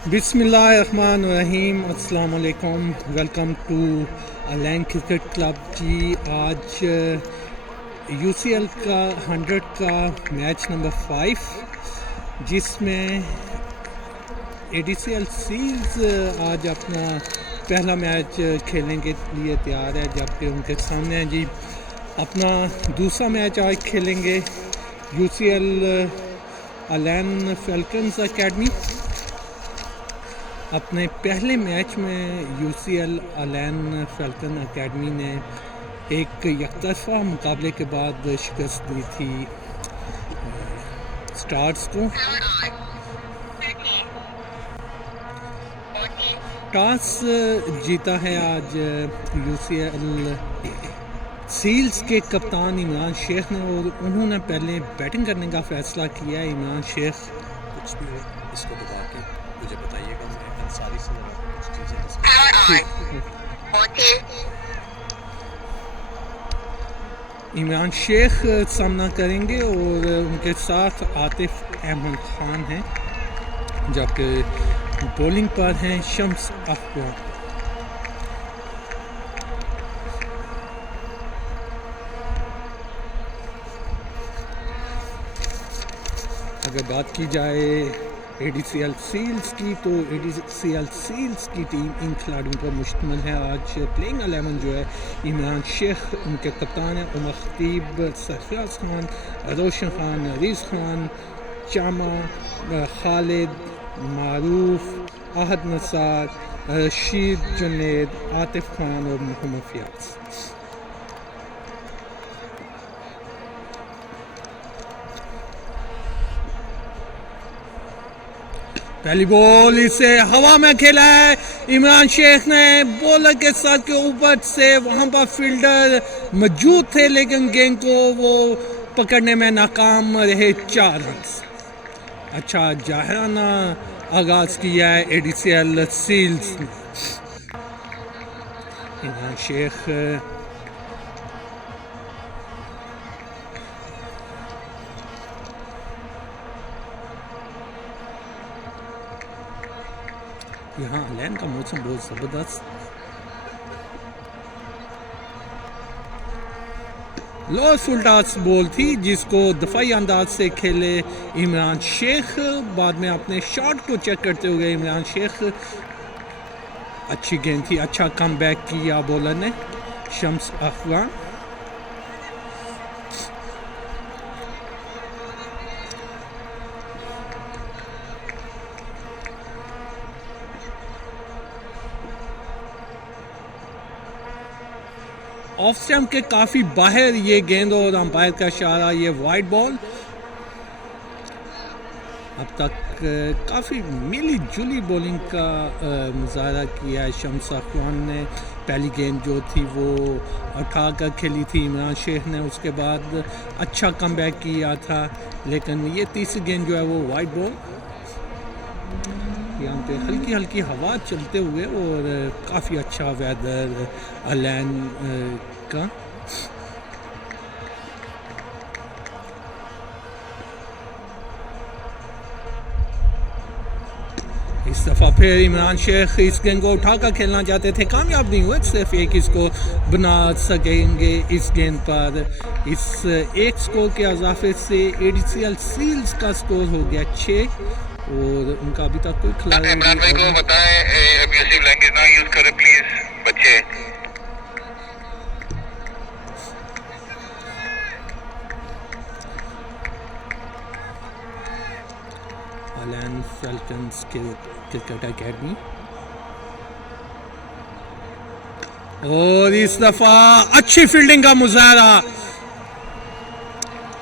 बिस्मिल्लाहिर्रहमानिर्रहीम, अस्सलाम वालेकुम। Welcome to Al Ain cricket club जी। आज यूसीएल का 100 का मैच नंबर 5 जिसमें एडीसीएल सील्स आज अपना पहला मैच खेलने के लिए तैयार है, जबकि उनके सामने है जी अपना दूसरा मैच आज खेलेंगे यूसीएल अलैन फैल्कन्स एकेडमी। अपने पहले मैच में यूसीएल अलैन फैल्कन एकेडमी ने एक यकतरफा मुकाबले के बाद शिकस्त दी थी स्टार्स को। टॉस जीता है आज यूसीएल सील्स के कप्तान इमरान शेख ने, और उन्होंने पहले बैटिंग करने का फैसला किया है। इमरान शेख, कुछ भी हो इसको दबा के मुझे बताइएगा, मैं अंसारी से कुछ चीज़ें इमरान शेख सामना करेंगे और उनके साथ आतिफ अहमद खान हैं, जबकि बॉलिंग पर हैं शम्स अफगान। अगर बात की जाए एडीसीएल सील्स की, तो एडीसीएल सील्स की टीम इन खिलाड़ियों पर मुश्तमिल है। आज प्लेइंग 11 जो है इमरान शेख, उनके कप्तान हैं उमर खतीब, सरफराज खान, रोशन खान, अरीज खान, चामा, खालिद, मारूफ, अहद नसार, रशीद जुनेद, आतिफ खान और मोहम्मद फियाज। पहली बॉल इसे हवा में खेला है इमरान शेख ने, बॉलर के साथ के ऊपर से वहां पर फील्डर मौजूद थे, लेकिन गेंद को वो पकड़ने में नाकाम रहे। 4 रन। अच्छा जाहिराना आगाज किया है एडीसीएल सील्स ने। इमरान शेख यहाँ अलैन का मौसम बहुत ज़बरदस्त। लो फुलटास बॉल थी जिसको दफाई अंदाज से खेले इमरान शेख। बाद में अपने शॉट को चेक करते हुए इमरान शेख, अच्छी गेंद थी, अच्छा कम बैक किया बॉलर ने शम्स अफगान। ऑफ स्टंप के काफ़ी बाहर ये गेंद और अंपायर का इशारा, ये वाइड बॉल। अब तक काफ़ी मिली जुली बॉलिंग का मुजाहरा किया है शम्स अफगान ने। पहली गेंद जो थी वो उठा कर खेली थी इमरान शेख ने, उसके बाद अच्छा कम बैक किया था, लेकिन ये तीसरी गेंद जो है वो वाइड बॉल। यहाँ पे हल्की हल्की हवा चलते हुए और काफ़ी अच्छा वेदर अलैन का। इस दफ़ा फिर इमरान शेख इस गेंद को उठाकर खेलना चाहते थे, कामयाब नहीं हुए। सिर्फ एक इसको बना सकेंगे इस गेंद पर। इस एक स्कोर के इजाफे से एडीसीएल सील्स का स्कोर हो गया 6, और उनका अभी तक कोई खिलाड़ी इमरान भाई को बताएं अब्यूसिव लैंग्वेज ना यूज करें प्लीज बच्चे। Al Ain Falcons cricket academy. और इस दफा अच्छी फील्डिंग का मुजाहरा,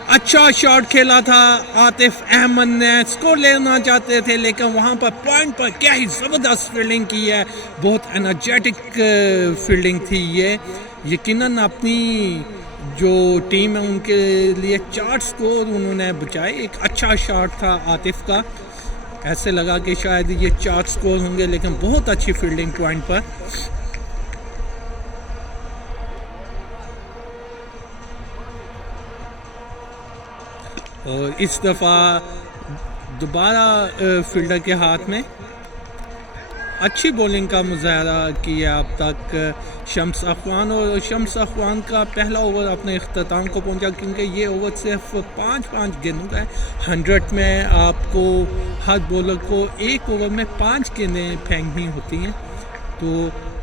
अच्छा शॉट खेला था आतिफ अहमद ने, स्कोर लेना चाहते थे, लेकिन वहां पर पॉइंट पर क्या ही ज़बरदस्त फील्डिंग की है। बहुत एनर्जेटिक फील्डिंग थी ये। यकीनन अपनी जो टीम है उनके लिए 4 स्कोर उन्होंने बचाए। एक अच्छा शॉट था आतिफ का, ऐसे लगा कि शायद ये 4 स्कोर होंगे, लेकिन बहुत अच्छी फील्डिंग पॉइंट पर। और इस दफ़ा दोबारा फील्डर के हाथ में अच्छी बॉलिंग का मुजाहरा किया अब तक शम्स अखवान, और शम्स अखवान का पहला ओवर अपने अख्ताम को पहुंचा, क्योंकि ये ओवर सिर्फ 5 गेंदों का है। 100 में आपको हर बॉलर को एक ओवर में 5 गेंदें फेंकनी होती हैं, तो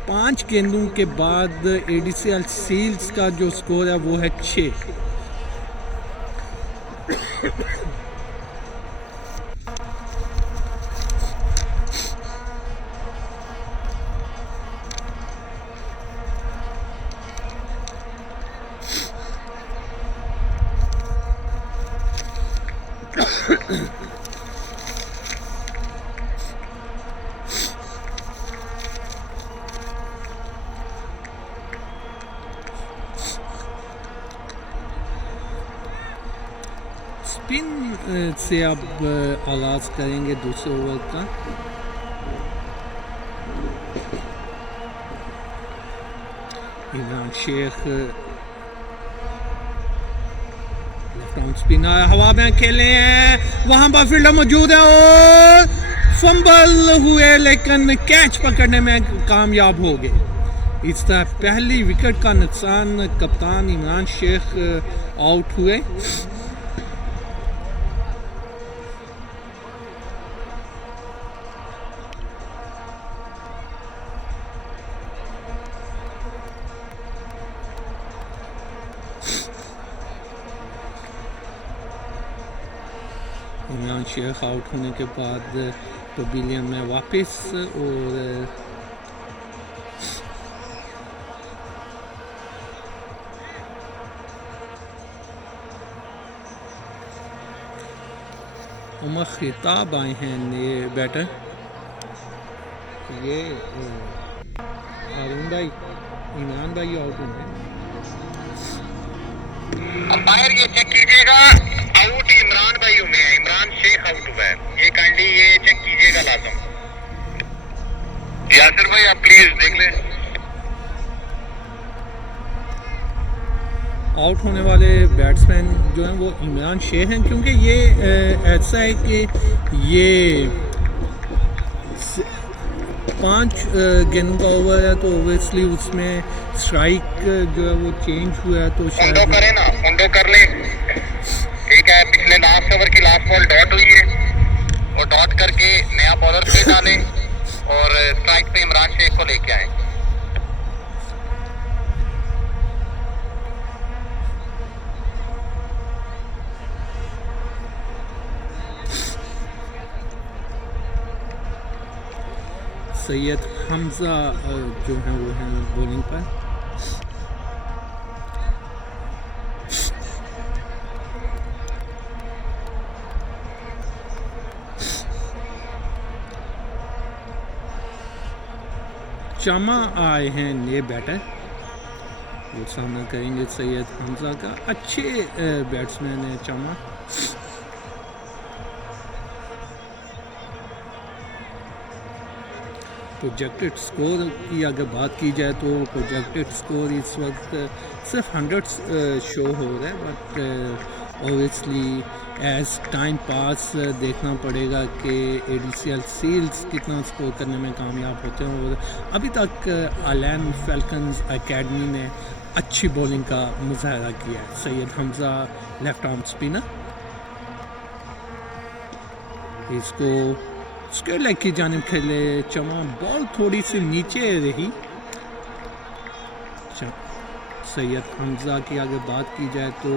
5 गेंदों के बाद ADCL सील्स का जो स्कोर है वो है 6। स्पिन से अब आगाज़ करेंगे दूसरे ओवर का। Imran Sheikh left arm spinner हवा में खेले हैं, वहां पर फील्डर मौजूद है और फंबल हुए, लेकिन कैच पकड़ने में कामयाब हो गए। इस तरह पहली विकेट का नुकसान, कप्तान इमरान शेख आउट हुए। इमरान शेख आउट होने के बाद पवेलियन में वापस, और उमर खिताब आए हैं नए बैटर। ये हारून भाई, इमरान भाई आउट होंगे। अंपायर ये चेक कीजिएगा, आउट इमरान भाई हुए हैं, इमरान शेख आउट हुआ है, ये काइंडली ये चेक कीजिएगा लाजम। यासिर भाई आप प्लीज देख लें। आउट होने वाले बैट्समैन जो हैं वो इमरान शेख हैं, क्योंकि ये ऐसा है कि ये 5 गेंदों का ओवर है, तो ओबियसली उसमें स्ट्राइक जो है वो चेंज हुआ है, तो शायद फोटो करें ना, फोटो कर लें, ठीक है। पिछले लास्ट ओवर की लास्ट बॉल डॉट हुई है, और डॉट करके नया बॉलर पे डालें और स्ट्राइक पे इमरान शेख को लेके आए। सैयद हमजा जो हैं वो हैं बॉलिंग पर। चमा आए हैं नए बैटर, वो सामना करेंगे सैयद हमजा का। अच्छे बैट्समैन है चमा। प्रोजेक्टेड स्कोर की अगर बात की जाए तो प्रोजेक्टेड स्कोर इस वक्त सिर्फ 100 शो हो रहा है, but obviously as time pass देखना पड़ेगा कि ADCL सील्स कितना स्कोर करने में कामयाब होते हैं। और अभी तक अलैन फैल्कन्स एकेडमी ने अच्छी बॉलिंग का मुजाहरा किया है। Syed Hamza left arm spinner, इसको स्क्वायर लेग की जानिब खेले चमा, बॉल थोड़ी सी नीचे रही। सैयद हमजा की अगर बात की जाए तो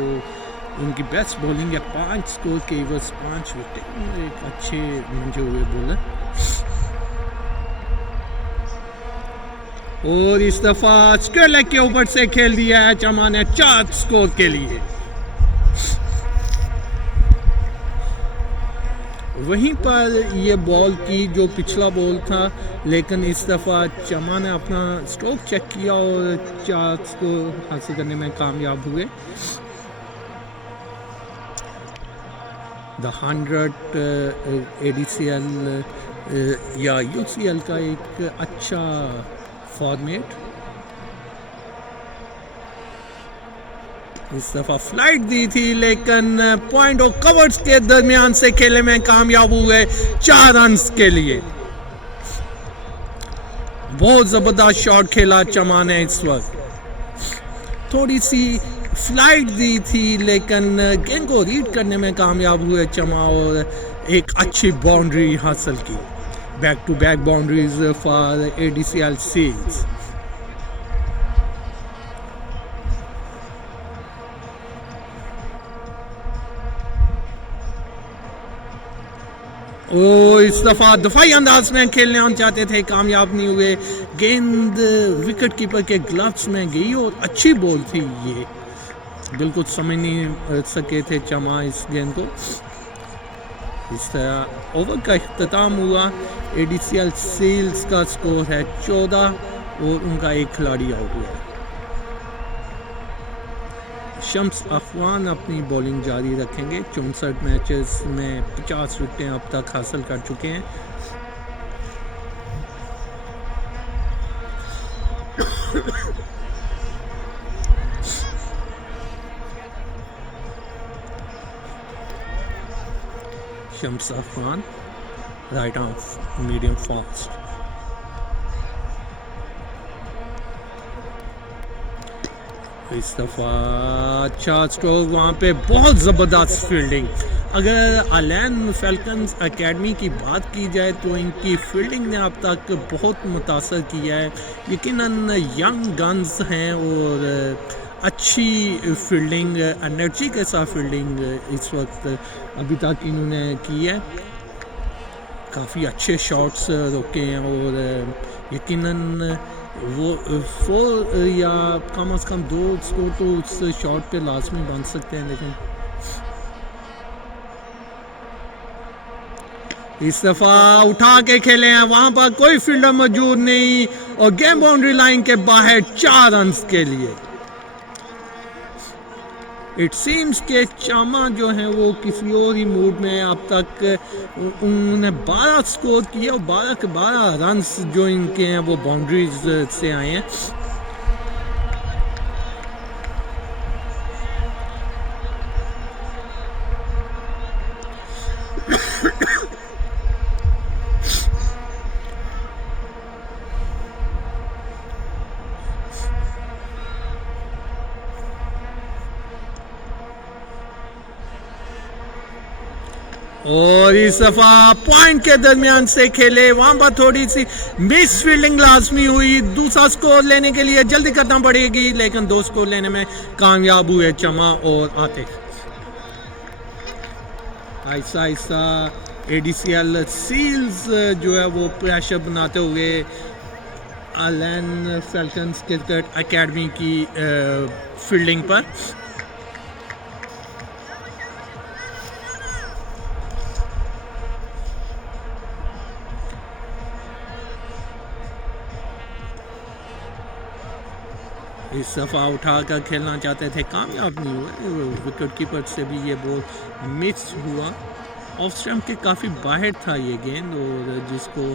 उनकी बेस्ट बॉलिंग है, 5 स्कोर के एवज 5 विकेट, एक अच्छे मंजे हुए बॉलर। और इस दफा स्क्वायर लेग के ऊपर से खेल दिया है चमा ने 4 स्कोर के लिए। वहीं पर ये बॉल की जो पिछला बॉल था, लेकिन इस दफ़ा चमा ने अपना स्ट्रोक चेक किया और 4 स्कोर हासिल करने में कामयाब हुए। द 100 ADCL या UCL का एक अच्छा फॉर्मेट। इस दफ़ा फ्लाइट दी थी, लेकिन पॉइंट और कवर्स के दरमियान से खेले में कामयाब हुए 4 रन्स के लिए। बहुत ज़बरदस्त शॉट खेला चमा ने इस वक्त, थोड़ी सी फ्लाइट दी थी लेकिन गेंद को रीड करने में कामयाब हुए चमा और एक अच्छी बाउंड्री हासिल की। Back to back boundaries for ADCL seals. ओ इस दफ़ा दफाई अंदाज में खेलने हम चाहते थे, कामयाब नहीं हुए। गेंद विकेट कीपर के ग्लव्स में गई और अच्छी बॉल थी ये, बिल्कुल समझ नहीं सके थे चमा इस गेंद को। इस तरह ओवर का इख्तिताम हुआ। ADCL सील्स का स्कोर है 14 और उनका एक खिलाड़ी आउट हुआ। शम्स अफगान अपनी बॉलिंग जारी रखेंगे। 64 मैचेस में 50 विकेटें अब तक हासिल कर चुके हैं। Shams Afghan right of medium fast. इस दफ़ा अच्छा स्ट्रोक, वहाँ पे बहुत ज़बरदस्त फील्डिंग। अगर अलैन फैल्कन्स एकेडमी की बात की जाए तो इनकी फील्डिंग ने अब तक बहुत मुतासर किया है। यकीनन यंग गन्स हैं और अच्छी फील्डिंग, एनर्जी के साथ फील्डिंग इस वक्त अभी तक इन्होंने की है। काफ़ी अच्छे शॉट्स रोके हैं और यकीनन वो 4 या कम से कम 2 स्कोर तो उस शॉट पे लाजमी बन सकते हैं। लेकिन इस दफ़ा उठा के खेले हैं, वहाँ पर कोई फील्डर मौजूद नहीं और गेम बाउंड्री लाइन के बाहर 4 रन के लिए। इट सीम्स के चामा जो है वो किसी और ही मूड में। अब तक उन्होंने 12 स्कोर किया और 12 के 12 रन्स जो इनके हैं वो बाउंड्रीज से आए हैं। और इस दफा पॉइंट के दरमियान से खेले, वहां पर थोड़ी सी मिस फील्डिंग लाजमी हुई। दूसरा स्कोर लेने के लिए जल्दी करना पड़ेगी, लेकिन 2 स्कोर लेने में कामयाब हुए चमा और आतिफ। ऐसा ऐसा ADCL सील्स जो है वो प्रेशर बनाते हुए अलैन फैल्कन्स क्रिकेट एकेडमी की फील्डिंग पर। इस दफ़ा उठाकर खेलना चाहते थे, कामयाब नहीं हुए। विकेट कीपर से भी ये बॉल मिस हुआ। ऑफ स्टंप के काफ़ी बाहर था ये गेंद और जिसको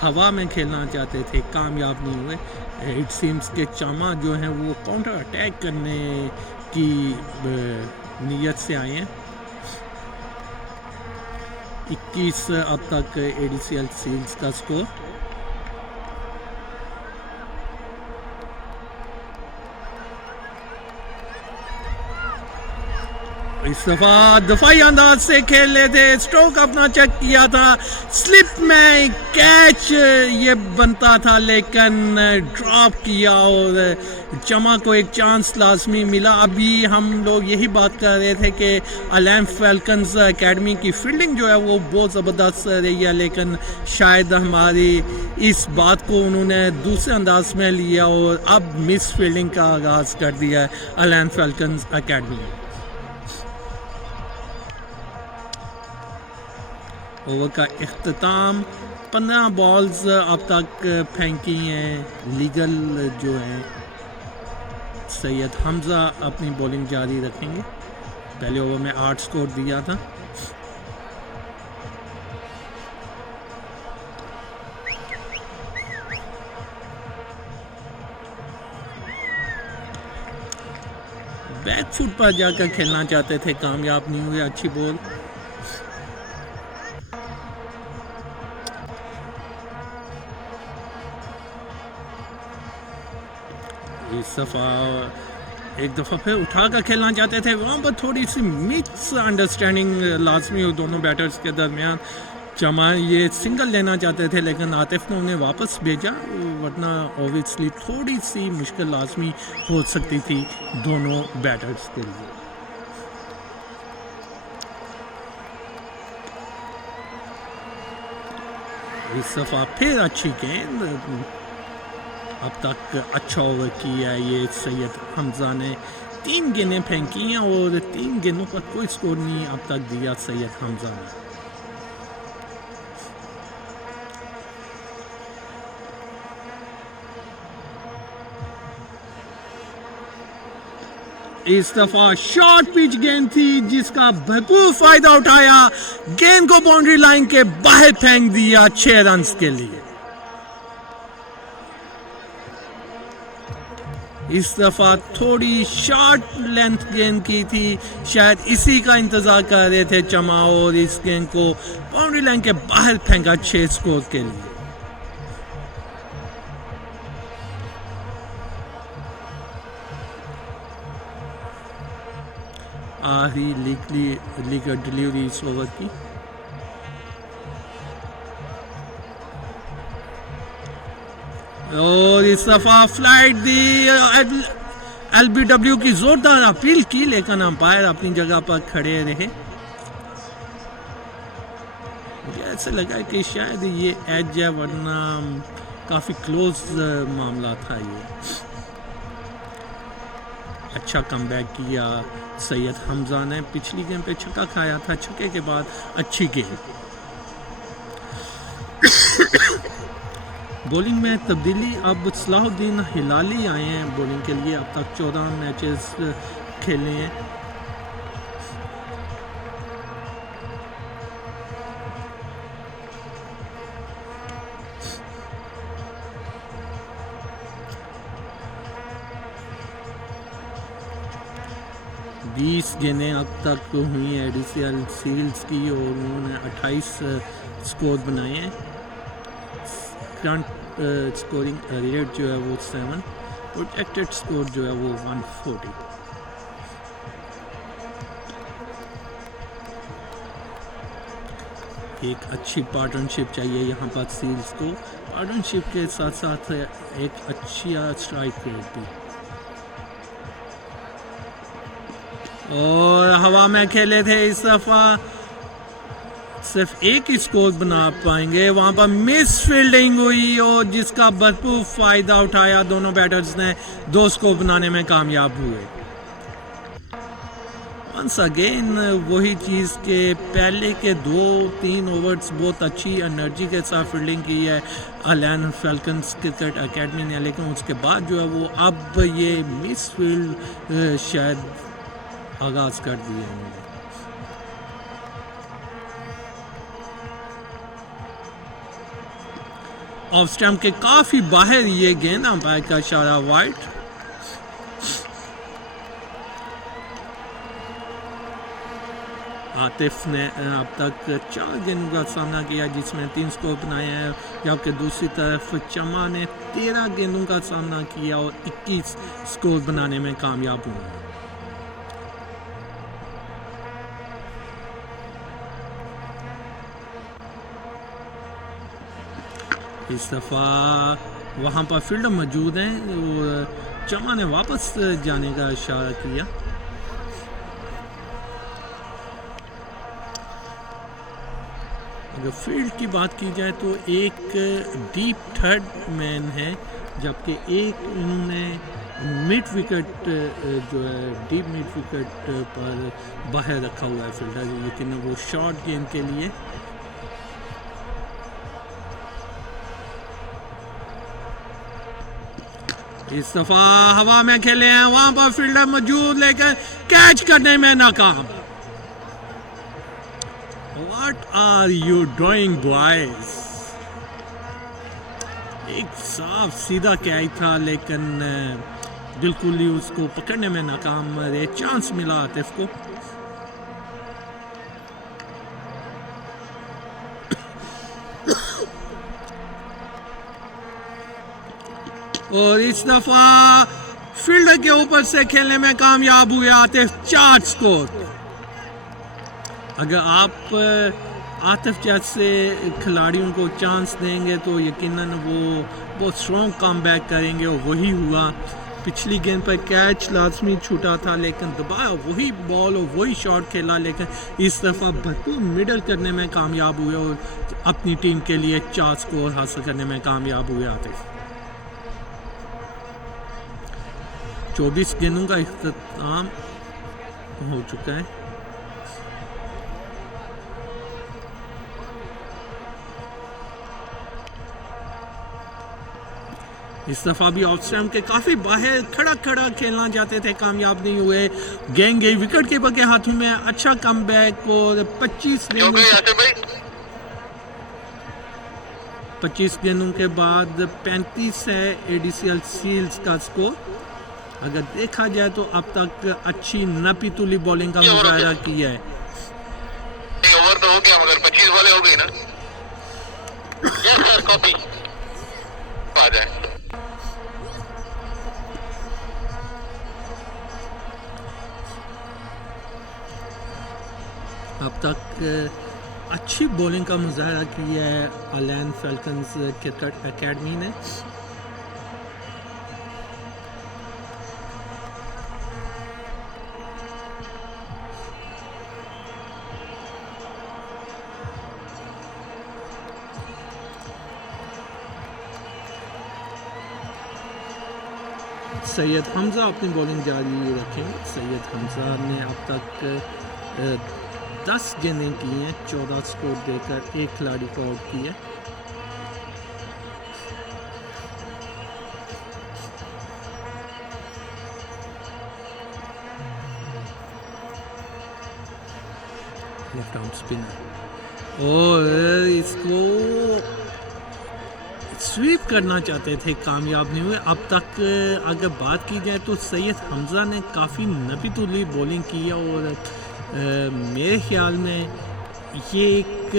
हवा में खेलना चाहते थे, कामयाब नहीं हुए। इट सीम्स के चामा जो हैं वो काउंटर अटैक करने की नीयत से आए हैं। 21 अब तक ADCL सील्स का स्कोर। इस दफा दफाई अंदाज से खेल रहे थे, स्ट्रोक अपना चेक किया था, स्लिप में कैच ये बनता था लेकिन ड्रॉप किया और चमा को एक चांस लाजमी मिला। अभी हम लोग यही बात कर रहे थे कि अलैन फैल्कन्स एकेडमी की फील्डिंग जो है वो बहुत ज़बरदस्त रही है, लेकिन शायद हमारी इस बात को उन्होंने दूसरे अंदाज में लिया और अब मिस फील्डिंग का आगाज़ कर दिया है अलैन फैल्कन्स एकेडमी। ओवर का इख्तिताम, 15 बॉल्स अब तक फेंकी हैं लीगल जो है। सैयद हमज़ा अपनी बॉलिंग जारी रखेंगे। पहले ओवर में 8 स्कोर दिया था। बैक फुट पर जाकर खेलना चाहते थे, कामयाब नहीं हुए। अच्छी बॉल। इस दफ़ा एक दफ़ा फिर उठा कर खेलना चाहते थे, वहाँ पर थोड़ी सी मिस अंडरस्टैंडिंग लाजमी हो दोनों बैटर्स के दरमियान। चमा ये सिंगल लेना चाहते थे लेकिन आतिफ ने उन्हें वापस भेजा, वरना ऑब्वियसली थोड़ी सी मुश्किल लाजमी हो सकती थी दोनों बैटर्स के लिए। इस दफ़ा फिर अच्छी गेंद, अब तक अच्छा ओवर किया है ये सैयद हमजा ने, 3 गेंदें फेंकी हैं और 3 गेंदों पर कोई स्कोर नहीं अब तक दिया सैयद हमजा ने। इस दफा शॉर्ट पिच गेंद थी जिसका भरपूर फायदा उठाया, गेंद को बाउंड्री लाइन के बाहर फेंक दिया 6 रन के लिए। इस दफा थोड़ी शॉर्ट लेंथ गेंद की थी, शायद इसी का इंतजार कर रहे थे चमा, और इस गेंद को बाउंड्री लाइन के बाहर फेंका 6 स्कोर के लिए। आखिरी लीग डिलीवरी इस ओवर की। और इस दफा फ्लाइट दी, एलबीडब्ल्यू की जोरदार अपील की लेकिन अंपायर अपनी जगह पर खड़े रहे। मुझे ऐसा लगा कि शायद ये एज है, वरना काफी क्लोज मामला था ये। अच्छा कमबैक किया सैयद हमजा ने, पिछली गेंद पे छक्का खाया था, छक्के के बाद अच्छी गेंद। बॉलिंग में तब्दीली, अब सलाहुद्दीन हिलाली आए हैं बॉलिंग के लिए, अब तक 14 मैचेस खेले हैं। बीस गेंदें अब तक हुई हैं एडीसीएल सीरीज की और उन्होंने 28 स्कोर बनाए हैं। करंट स्कोरिंग रेट जो है वो 7, प्रोजेक्टेड स्कोर जो है वो 140। एक अच्छी पार्टनरशिप चाहिए यहाँ पर सीरीज को, पार्टनरशिप के साथ साथ एक अच्छी स्ट्राइक रेट भी। और हवा में खेले थे, इस दफा सिर्फ एक ही स्कोर बना पाएंगे, वहां पर मिस फील्डिंग हुई और जिसका भरपूर फायदा उठाया दोनों बैटर्स ने, 2 स्कोर बनाने में कामयाब हुए। वंस अगेन वही चीज़ के पहले के 2-3 ओवर्स बहुत अच्छी एनर्जी के साथ फील्डिंग की है अलैन फैल्कन्स क्रिकेट एकेडमी ने, लेकिन उसके बाद जो है वो अब ये मिस फील्ड शायद आगाज कर दिए उन्होंने। ऑफ स्टंप के काफी बाहर ये गेंद, अंपायर का इशारा वाइड। आतिफ ने अब तक 4 गेंदों का सामना किया जिसमें 3 स्कोर बनाए हैं, जबकि दूसरी तरफ चमा ने 13 गेंदों का सामना किया और 21 स्कोर बनाने में कामयाब हुए। इस दफ़ा वहाँ पर फील्डर मौजूद हैं और चमा ने वापस जाने का इशारा किया। अगर फील्ड की बात की जाए तो एक डीप थर्ड मैन है, जबकि एक इन्होंने मिड विकेट जो है डीप मिड विकेट पर बाहर रखा हुआ है फील्डर, लेकिन वो शॉर्ट गेंद के लिए। इस दफा हवा में खेले हैं, वहां पर फील्डर मौजूद लेकर कैच करने में नाकाम। What are you doing, boys? एक साफ सीधा कैच था लेकिन बिल्कुल ही उसको पकड़ने में नाकाम रहे। चांस मिला आतिफ को। और इस दफा फील्डर के ऊपर से खेलने में कामयाब हुए आतिफ, 4 स्कोर। अगर आप आतिफ जैसे खिलाड़ियों को चांस देंगे तो यकीनन वो बहुत स्ट्रॉन्ग कमबैक करेंगे, और वही हुआ। पिछली गेंद पर कैच लाजमी छूटा था, लेकिन दबाया वही बॉल और वही शॉट खेला, लेकिन इस दफ़ा भरपूर मिडल करने में कामयाब हुए और अपनी टीम के लिए 4 स्कोर हासिल करने में कामयाब हुए आतिफ। 24 गेंदों का इख्तिताम हो चुका है। इस दफ़ा भी ऑफ स्टंप के काफ़ी बाहर खड़ा खेलना चाहते थे, कामयाब नहीं हुए। गेंद गई विकेट कीपर के हाथों में, अच्छा कमबैक, और 25 गेंदों के बाद 35 है एडीसीएल सील्स का स्कोर। अगर देखा जाए तो अब तक अच्छी नपी तुली बॉलिंग का मुजाहरा किया है। ओवर तो हो गया, मगर 25 बॉलें हो गई ना। सर कॉपी आ जाए। अब तक अच्छी बॉलिंग का मुजाहरा किया है अलेन फैल्कन्स क्रिकेट एकेडमी ने। सैयद हमजा अपनी बॉलिंग जारी रखेंगे। सैयद हमजा ने अब तक 10 गेंदें की हैं, 14 स्कोर देकर एक खिलाड़ी को आउट किया। लेफ्ट आर्म स्पिनर, और इसको स्वीप करना चाहते थे, कामयाब नहीं हुए। अब तक अगर बात की जाए तो सैयद हमजा ने काफ़ी नपी तुली बॉलिंग की है, और मेरे ख्याल में ये एक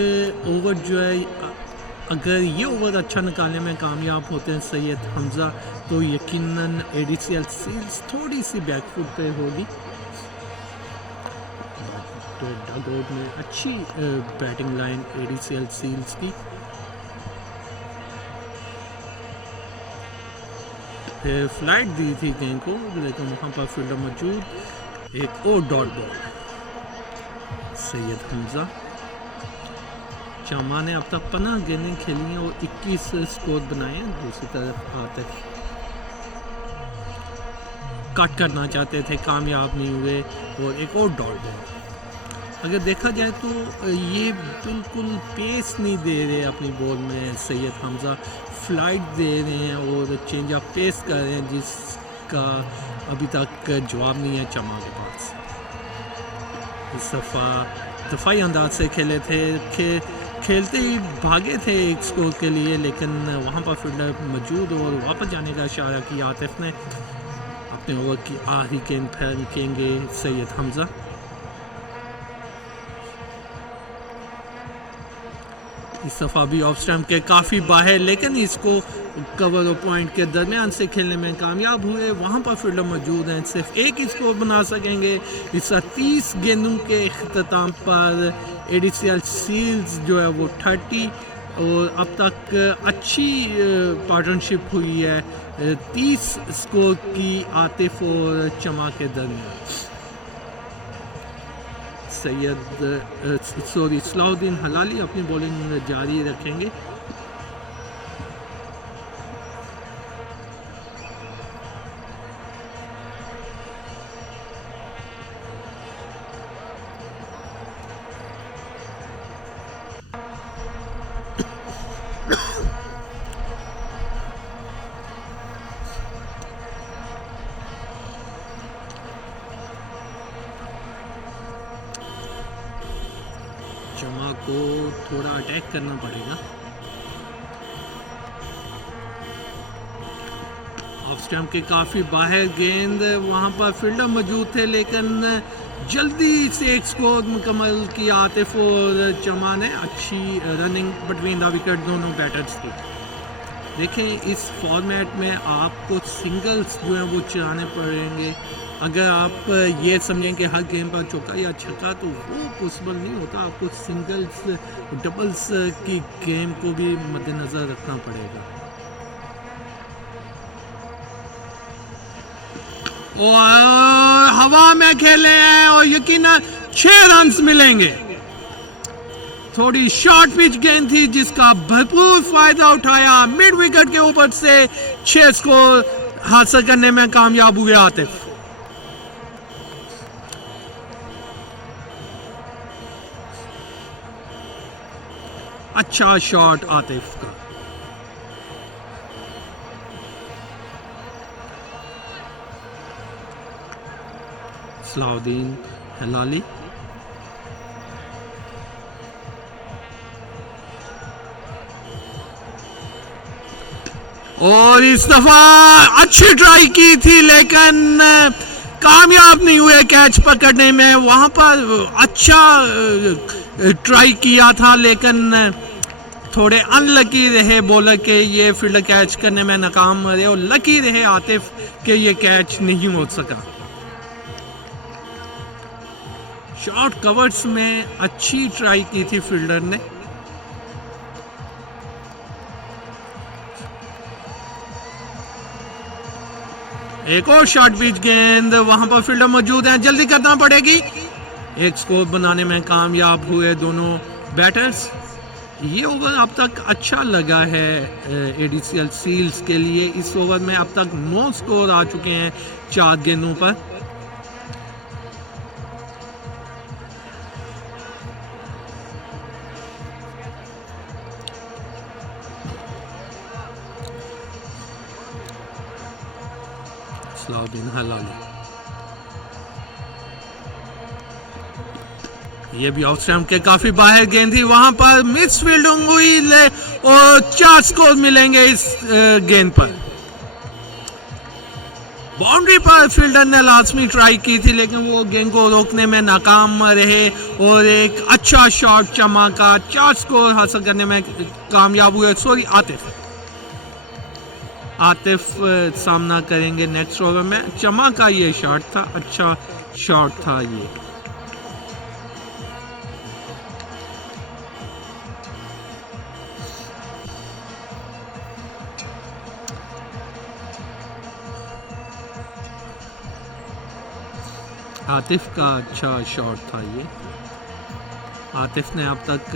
ओवर जो है, अगर ये ओवर अच्छा निकालने में कामयाब होते हैं सैयद हमजा, तो यकीनन एडीसीएल सील्स थोड़ी सी बैकफुट पे होगी। तो डगआउट में अच्छी बैटिंग लाइन एडीसीएल सील्स की। फिर फ्लाइट दी थी गेंद को, लेकिन वहाँ पर फील्डर मौजूद। एक और डॉट बॉल। सैयद हमजा, चमा ने अब तक 15 गेंदें खेली हैं और 21 स्कोर बनाए हैं। दूसरी तरफ आते कट करना चाहते थे, कामयाब नहीं हुए, और एक और डॉट बॉल। अगर देखा जाए तो ये बिल्कुल पेस नहीं दे रहे अपनी बॉल में सैयद हमजा, फ्लाइट दे रहे हैं और चेंज ऑफ पेस कर रहे हैं, जिसका अभी तक जवाब नहीं है चमा के पास। इस दफ़ा दफाई अंदाज से खेले थे, खेलते ही भागे थे एक स्कोर के लिए, लेकिन वहाँ पर फील्डर मौजूद और वापस जाने का इशारा किया आतिफ ने। अपने ओवर की आखिरी गेंद फेंकेंगे सैयद हमजा। इस दफ़ा भी ऑफ स्टंप के काफ़ी बाहर, लेकिन इसको कवर और पॉइंट के दरमियान से खेलने में कामयाब हुए। वहाँ पर फील्डर मौजूद हैं, सिर्फ एक ही स्कोर बना सकेंगे। इस 30 गेंदों के अख्ताम पर एडीसीएल सील्स जो है वो 30, और अब तक अच्छी पार्टनरशिप हुई है 30 स्कोर की आतिफ और चमा के दरमियान। सलाहुद्दीन हलाली अपनी बॉलिंग जारी रखेंगे। चमा को थोड़ा अटैक करना पड़ेगा। ऑफ स्टंप के काफ़ी बाहर गेंद, वहाँ पर फील्डर मौजूद थे, लेकिन जल्दी से एक स्कोर मुकम्मल किया आतिफ और चमा ने। अच्छी रनिंग बिटवीन द विकेट दोनों बैटर्स की। देखें इस फॉर्मेट में आपको सिंगल्स जो हैं वो चलाने पड़ेंगे। अगर आप ये समझें कि हर गेम पर चौका या छक्का तो वो पॉसिबल नहीं होता, आपको सिंगल्स डबल्स की गेम को भी मद्देनज़र रखना पड़ेगा। और हवा में खेले हैं और यकीनन 6 रन्स मिलेंगे। थोड़ी शॉर्ट पिच गेंद थी जिसका भरपूर फायदा उठाया, मिड विकेट के ऊपर से 6 स्कोर हासिल करने में कामयाब हुए आतिफ। अच्छा शॉट आतिफ का। सलाउद्दीन हिलाली और इस दफा अच्छी ट्राई की थी लेकिन कामयाब नहीं हुए कैच पकड़ने में। वहां पर अच्छा ट्राई किया था लेकिन थोड़े अनलकी रहे बॉलर के, ये फील्डर कैच करने में नाकाम रहे और लकी रहे आतिफ के ये कैच नहीं हो सका। शॉर्ट कवर्स में अच्छी ट्राई की थी फील्डर ने। एक और शॉर्ट पिच गेंद, वहां पर फील्डर मौजूद है, जल्दी करना पड़ेगी। एक स्कोर बनाने में कामयाब हुए दोनों बैटर्स। ये ओवर अब तक अच्छा लगा है एडीसीएल सील्स के लिए। इस ओवर में अब तक 9 स्कोर आ चुके हैं 4 गेंदों पर। सलाउद्दीन हिलाली, ये भी ऑफ स्टंप के काफी बाहर गेंद थी, वहां पर मिस फील्डिंग हुई और 4 स्कोर मिलेंगे इस गेंद पर। बाउंड्री पर फील्डर ने लाजमी ट्राई की थी लेकिन वो गेंद को रोकने में नाकाम रहे और एक अच्छा शॉट चमका, 4 स्कोर हासिल करने में कामयाब हुए। सॉरी आतिफ सामना करेंगे नेक्स्ट ओवर में। चमा का ये शॉट था, अच्छा शॉट था ये। आतिफ का अच्छा शॉट था ये। आतिफ ने अब तक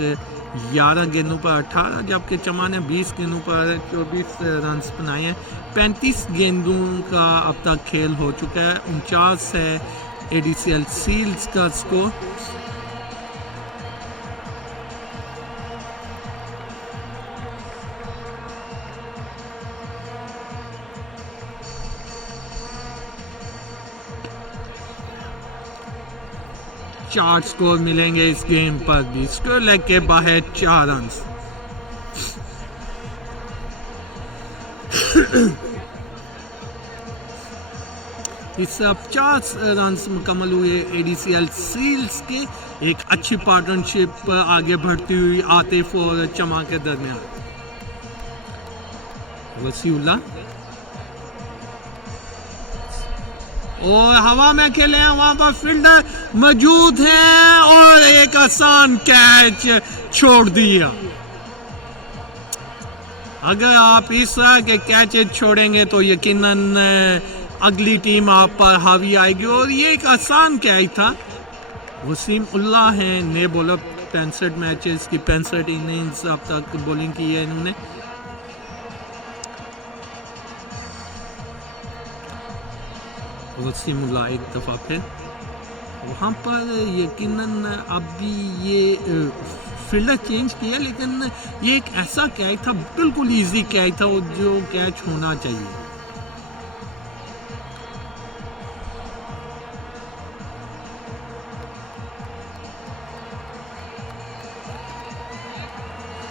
11 गेंदों पर 18 जबकि चमा ने 20 गेंदों पर 24 रन बनाए हैं। 35 गेंदों का अब तक खेल हो चुका है। 49 है एडीसीएल सील्स का स्कोर। चार स्कोर मिलेंगे इस गेम पर भी। स्कोर लेग के बाहर 4 रन। इससे अब 50 रन मुकम्मल हुए एडीसीएल सील्स के। एक अच्छी पार्टनरशिप आगे बढ़ती हुई आतिफ और चमा के दरमियान। वसीउल्लाह और हवा में खेले हैं, वहां पर फील्डर मौजूद हैं और एक आसान कैच छोड़ दिया। अगर आप इस तरह के कैच छोड़ेंगे तो यकीनन अगली टीम आप पर हावी आएगी और ये एक आसान कैच था। वसीम उल्लाह हैं नए बॉलर, 65 मैचेस की 65 इनिंग्स अब तक बॉलिंग की है इन्होंने। वसीम उल्लाह एक दफ़ा फिर वहाँ पर यकीनन अभी ये फील्डर चेंज किया लेकिन ये एक ऐसा कैच था, बिल्कुल इजी कैच था जो कैच होना चाहिए।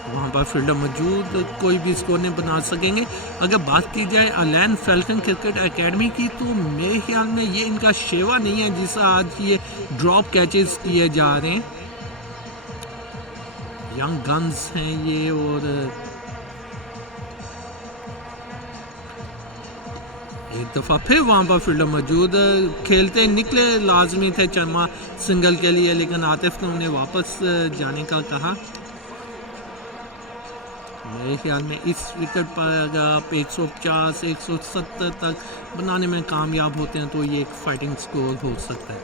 वहाँ पर फील्डर मौजूद, कोई भी स्कोर नहीं बना सकेंगे। अगर बात की जाए अलैन फैल्कन क्रिकेट एकेडमी की तो मेरे ख्याल में ये इनका शेवा नहीं है जिससे आज ये ड्रॉप कैचेस किए जा रहे हैं। यंग गन्स हैं ये और एक दफ़ा फिर वहाँ पर फील्डर मौजूद, खेलते निकले लाजमी थे चरमा सिंगल के लिए, लेकिन आतिफ ने उन्हें वापस जाने का कहा। मेरे ख्याल में इस विकेट पर अगर आप 150 170 तक बनाने में कामयाब होते हैं तो ये एक फाइटिंग स्कोर हो सकता है।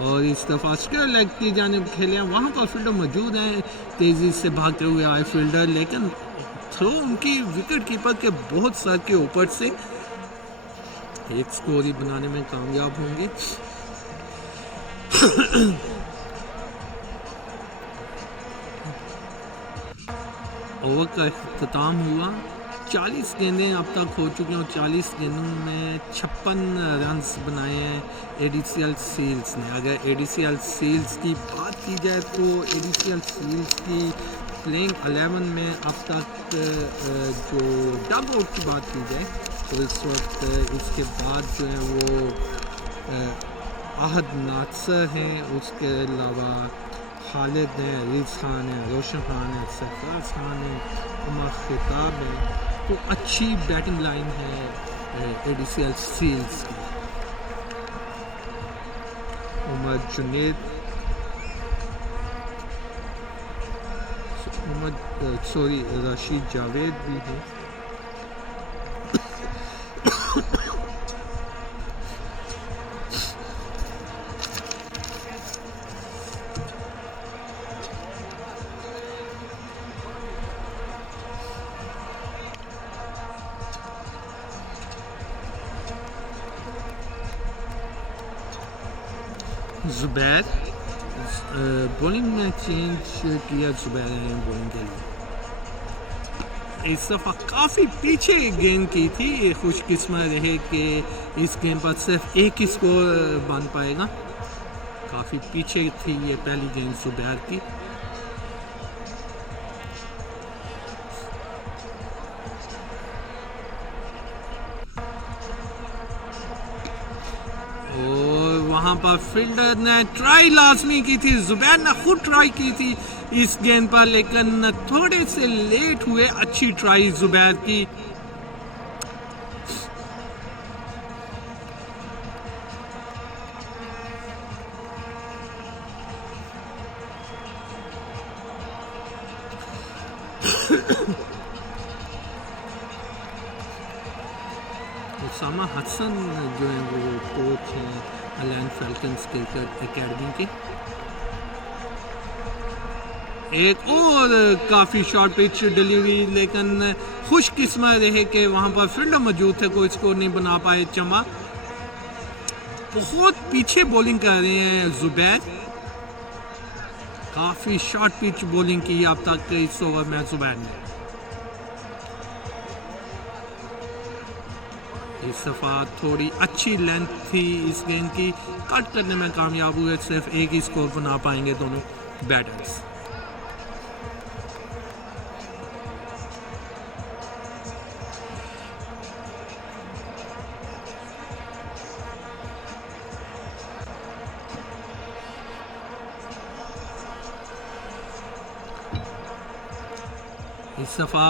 और इस दफ़ा स्क्वायर लेग की जानिब खेले हैं, वहाँ पर फील्डर मौजूद हैं, तेज़ी से भागते हुए आए फील्डर, लेकिन थ्रो उनकी विकेट कीपर के बहुत सर के ऊपर से, एक स्कोर ही बनाने में कामयाब होंगे। ओवर का अख्ताम हुआ, 40 गेंदें अब तक हो चुकी हैं और 40 गेंदों में 56 रन्स बनाए हैं एडीसीएल सील्स ने। अगर एडीसीएल सील्स की बात की जाए तो एडीसीएल सील्स की प्लेइंग 11 में अब तक जो डग आउट की बात की जाए तो इस वक्त इसके बाद जो है वो आहद नासर हैं, उसके अलावा खालिद हैं, अजीज़ खान है, रोशन खान है, सरफराज खान है, उमर खिताब है। तो अच्छी बैटिंग लाइन है एडीसीएल सील्स की। उमर जुनेद, रशीद जावेद भी है। जुबैर बॉलिंग में चेंज किया, जुबैर ने बॉलिंग के लिए इस दफ़ा काफ़ी पीछे गेंद की थी। खुशकिस्मत रहे कि इस गेंद पर सिर्फ एक ही स्कोर बन पाएगा, काफ़ी पीछे थी ये पहली गेंद जुबैर की। वहाँ पर फील्डर ने ट्राई लाजमी की थी, जुबैर ने खुद ट्राई की थी इस गेंद पर, लेकिन थोड़े से लेट हुए। अच्छी ट्राई जुबैर की। उसामा हसन जो है वो कोच हैं अलैन फैल्कन्स क्रिकेट एकेडमी के। एक और काफ़ी शॉर्ट पिच डिलीवरी, लेकिन खुशकिस्मत रहे कि वहाँ पर फील्डर मौजूद थे, कोई स्कोर नहीं बना पाए चमा। बहुत पीछे बॉलिंग कर रहे हैं जुबैर, काफ़ी शॉर्ट पिच बॉलिंग की अब तक इस ओवर में जुबैर ने। इस दफ़ा थोड़ी अच्छी लेंथ थी इस गेंद की, कट करने में कामयाब हुए। सिर्फ एक ही स्कोर बना पाएंगे दोनों बैटर्स। इस दफ़ा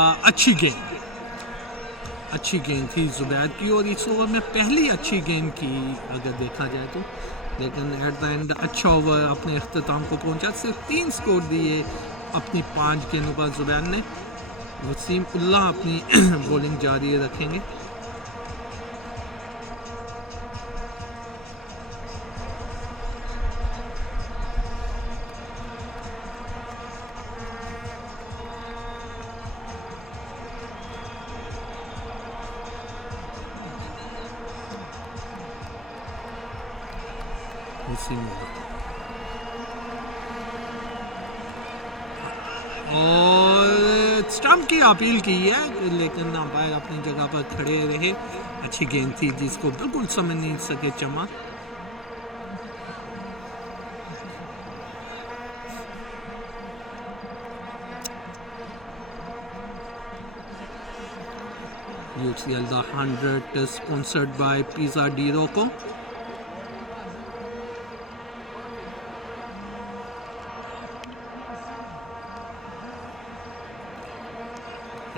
अच्छी गेंद थी जुबैर की, और इस ओवर में पहली अच्छी गेंद की अगर देखा जाए तो, लेकिन एट द एंड अच्छा ओवर अपने अख्ताम को पहुंचा। सिर्फ 3 स्कोर दिए अपनी 5 गेंदों पर जुबैर ने। वसीम उल्लाह अपनी बॉलिंग जारी रखेंगे। और स्टंप की अपील की है, लेकिन अंपायर अपनी जगह पर खड़े रहे। अच्छी गेंद थी जिसको बिल्कुल समझ नहीं सके चमा। UCL the 100 sponsored by Pizza Di Rocco।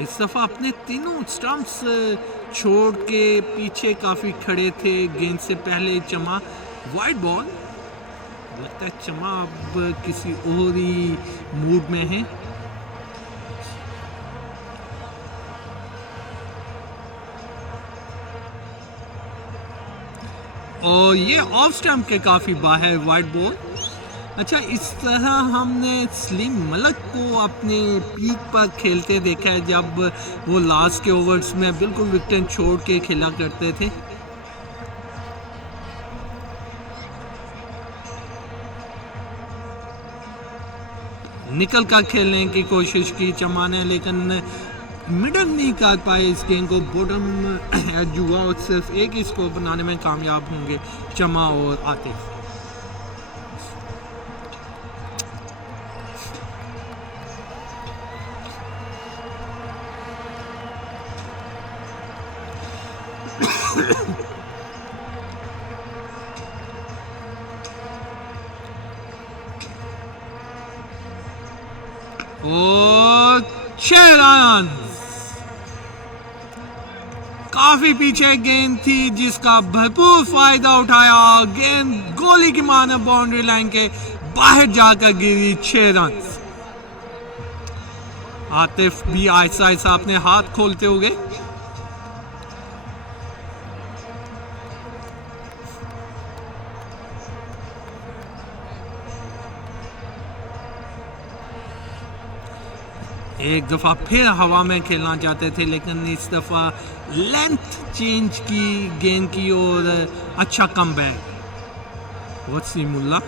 इस दफ़ा अपने तीनों स्टंप्स छोड़ के पीछे काफ़ी खड़े थे गेंद से पहले। चमा वाइड बॉल, लगता है चमा अब किसी और ही मूड में है। और ये ऑफ स्टंप के काफ़ी बाहर वाइड बॉल। अच्छा, इस तरह हमने सलीम मलिक को अपने पीक पर खेलते देखा है जब वो लास्ट के ओवर्स में बिल्कुल विकेट छोड़ के खेला करते थे। निकल कर खेलने की कोशिश की चमा ने, लेकिन मिडल नहीं कर पाए इस गेंद को। बॉटम जुआ और सिर्फ एक ही स्कोर बनाने में कामयाब होंगे चमा और आतिफ। और 6 रन, काफी पीछे गेंद थी जिसका भरपूर फायदा उठाया। गेंद गोली की माने बाउंड्री लाइन के बाहर जाकर गिरी। 6 रन। आतिफ भी ऐसा ऐसा अपने हाथ खोलते हुए। एक दफ़ा फिर हवा में खेलना चाहते थे, लेकिन इस दफ़ा लेंथ चेंज की गेंद की और अच्छा कमबैक। वसीमुल्लाह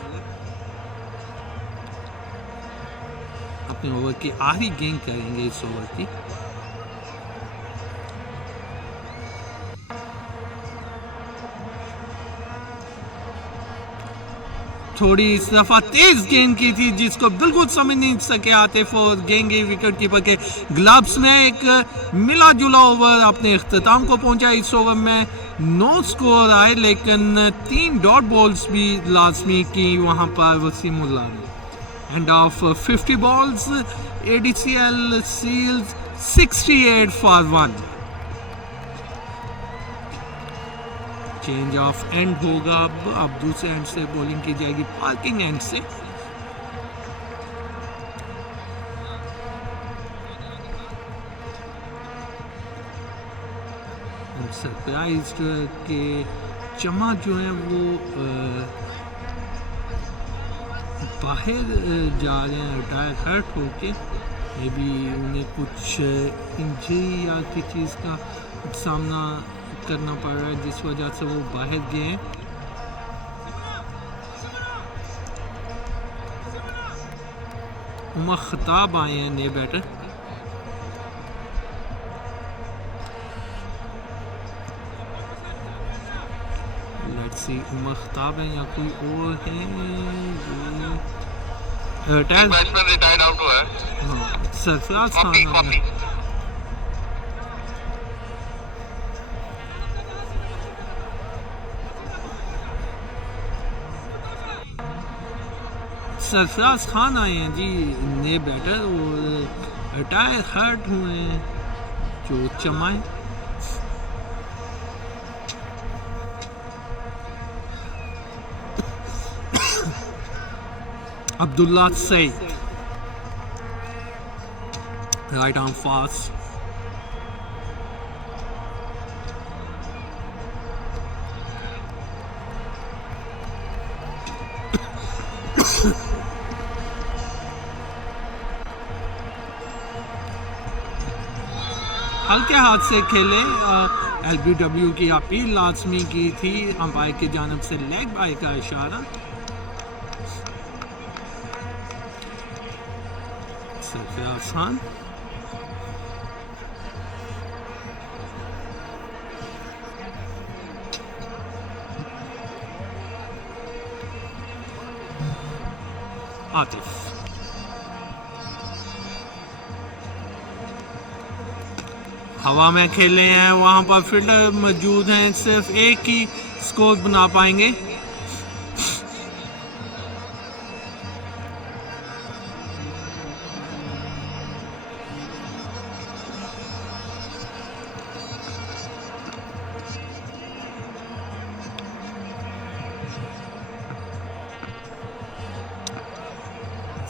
अपने ओवर की आखिरी गेंद करेंगे इस ओवर की। थोड़ी इस दफा तेज गेंद की थी जिसको बिल्कुल समझ नहीं सके आतिफ, और गेंद गई विकेट कीपर के ग्लव्स में। एक मिला जुला ओवर अपने इख्तिताम को पहुंचा। इस ओवर में 9 स्कोर आए, लेकिन 3 डॉट बॉल्स भी लाजमी की वहां पर वसीमुल्लाह ने। End of 50 balls ADCL Seals 68 for 1। Change of end होगा अब दूसरे एंड से बॉलिंग की जाएगी, पार्किंग एंड से। सरप्राइज के चमा जो है वो बाहर जा रहे हैं रिटायर हर्ट होके। मे बी उन्हें कुछ इंजरी या किसी चीज़ का सामना करना पड़ रहा है जिस वजह से वो बाहर गए हैं। उमर खताब आए हैं नए बैटर। लेट्स सी उमर खताब है या कोई और है। बैट्समैन रिटायर्ड आउट हुआ है। हाँ, सरफराज खान है। सरफराज खान आए हैं जी नए बैटर, और रिटायर हर्ट हुए हैं जो चमाए। Abdullah Saeed right arm fast. हल्के हाथ से खेले। LBW की अपील लाजमी की थी अंपायर की जानिब से, लेग बाय का इशारा। सरफराज खान आतिफ हवा में खेले हैं, वहां पर फील्डर मौजूद हैं, सिर्फ एक ही स्कोर बना पाएंगे।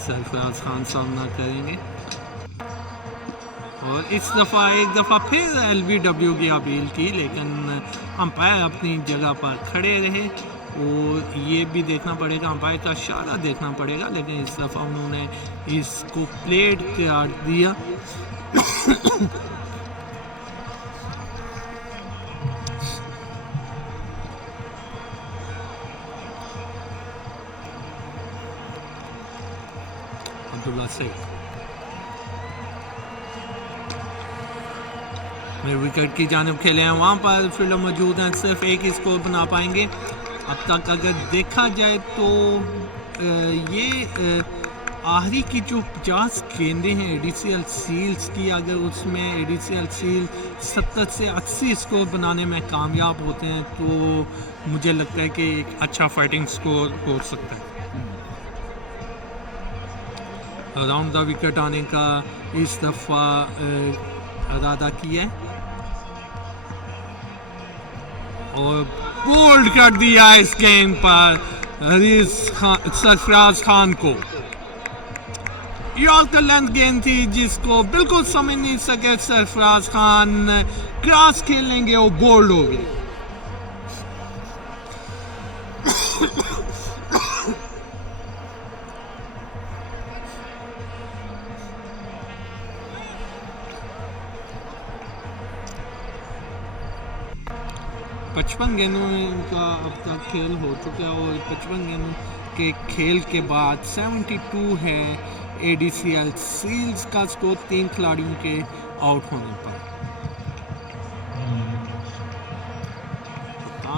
सरफराज खान सामना करेंगे और इस दफ़ा एक दफ़ा फिर LBW की अपील की, लेकिन अंपायर अपनी जगह पर खड़े रहे और ये भी देखना पड़ेगा, अंपायर का इशारा देखना पड़ेगा, लेकिन इस दफ़ा उन्होंने इसको प्लेड करार दिया। अब्दुल्ला से मेरे विकेट की जानिब खेले हैं, वहाँ पर फील्डर मौजूद हैं, सिर्फ एक ही स्कोर बना पाएंगे अब तक। अगर देखा जाए तो ये आखिरी की जो 50 गेंदें हैं ADCL सील्स की, अगर उसमें ADCL सील 70 से 80 स्कोर बनाने में कामयाब होते हैं तो मुझे लगता है कि एक अच्छा फाइटिंग स्कोर हो सकता है। अराउंड द विकेट आने का इस दफ़ा इरादा किया है और बोल्ड कर दिया इस गेंद पर सरफराज खान को। यॉर्कर लेंथ गेंद थी जिसको बिल्कुल समझ नहीं सके सरफराज खान, क्रॉस खेलेंगे और बोल्ड हो गए। पचपन गेंदों का अब तक खेल हो चुका है और 55 गेंदों के खेल के बाद 72 है ADCL सील्स का स्कोर 3 खिलाड़ियों के आउट होने पर।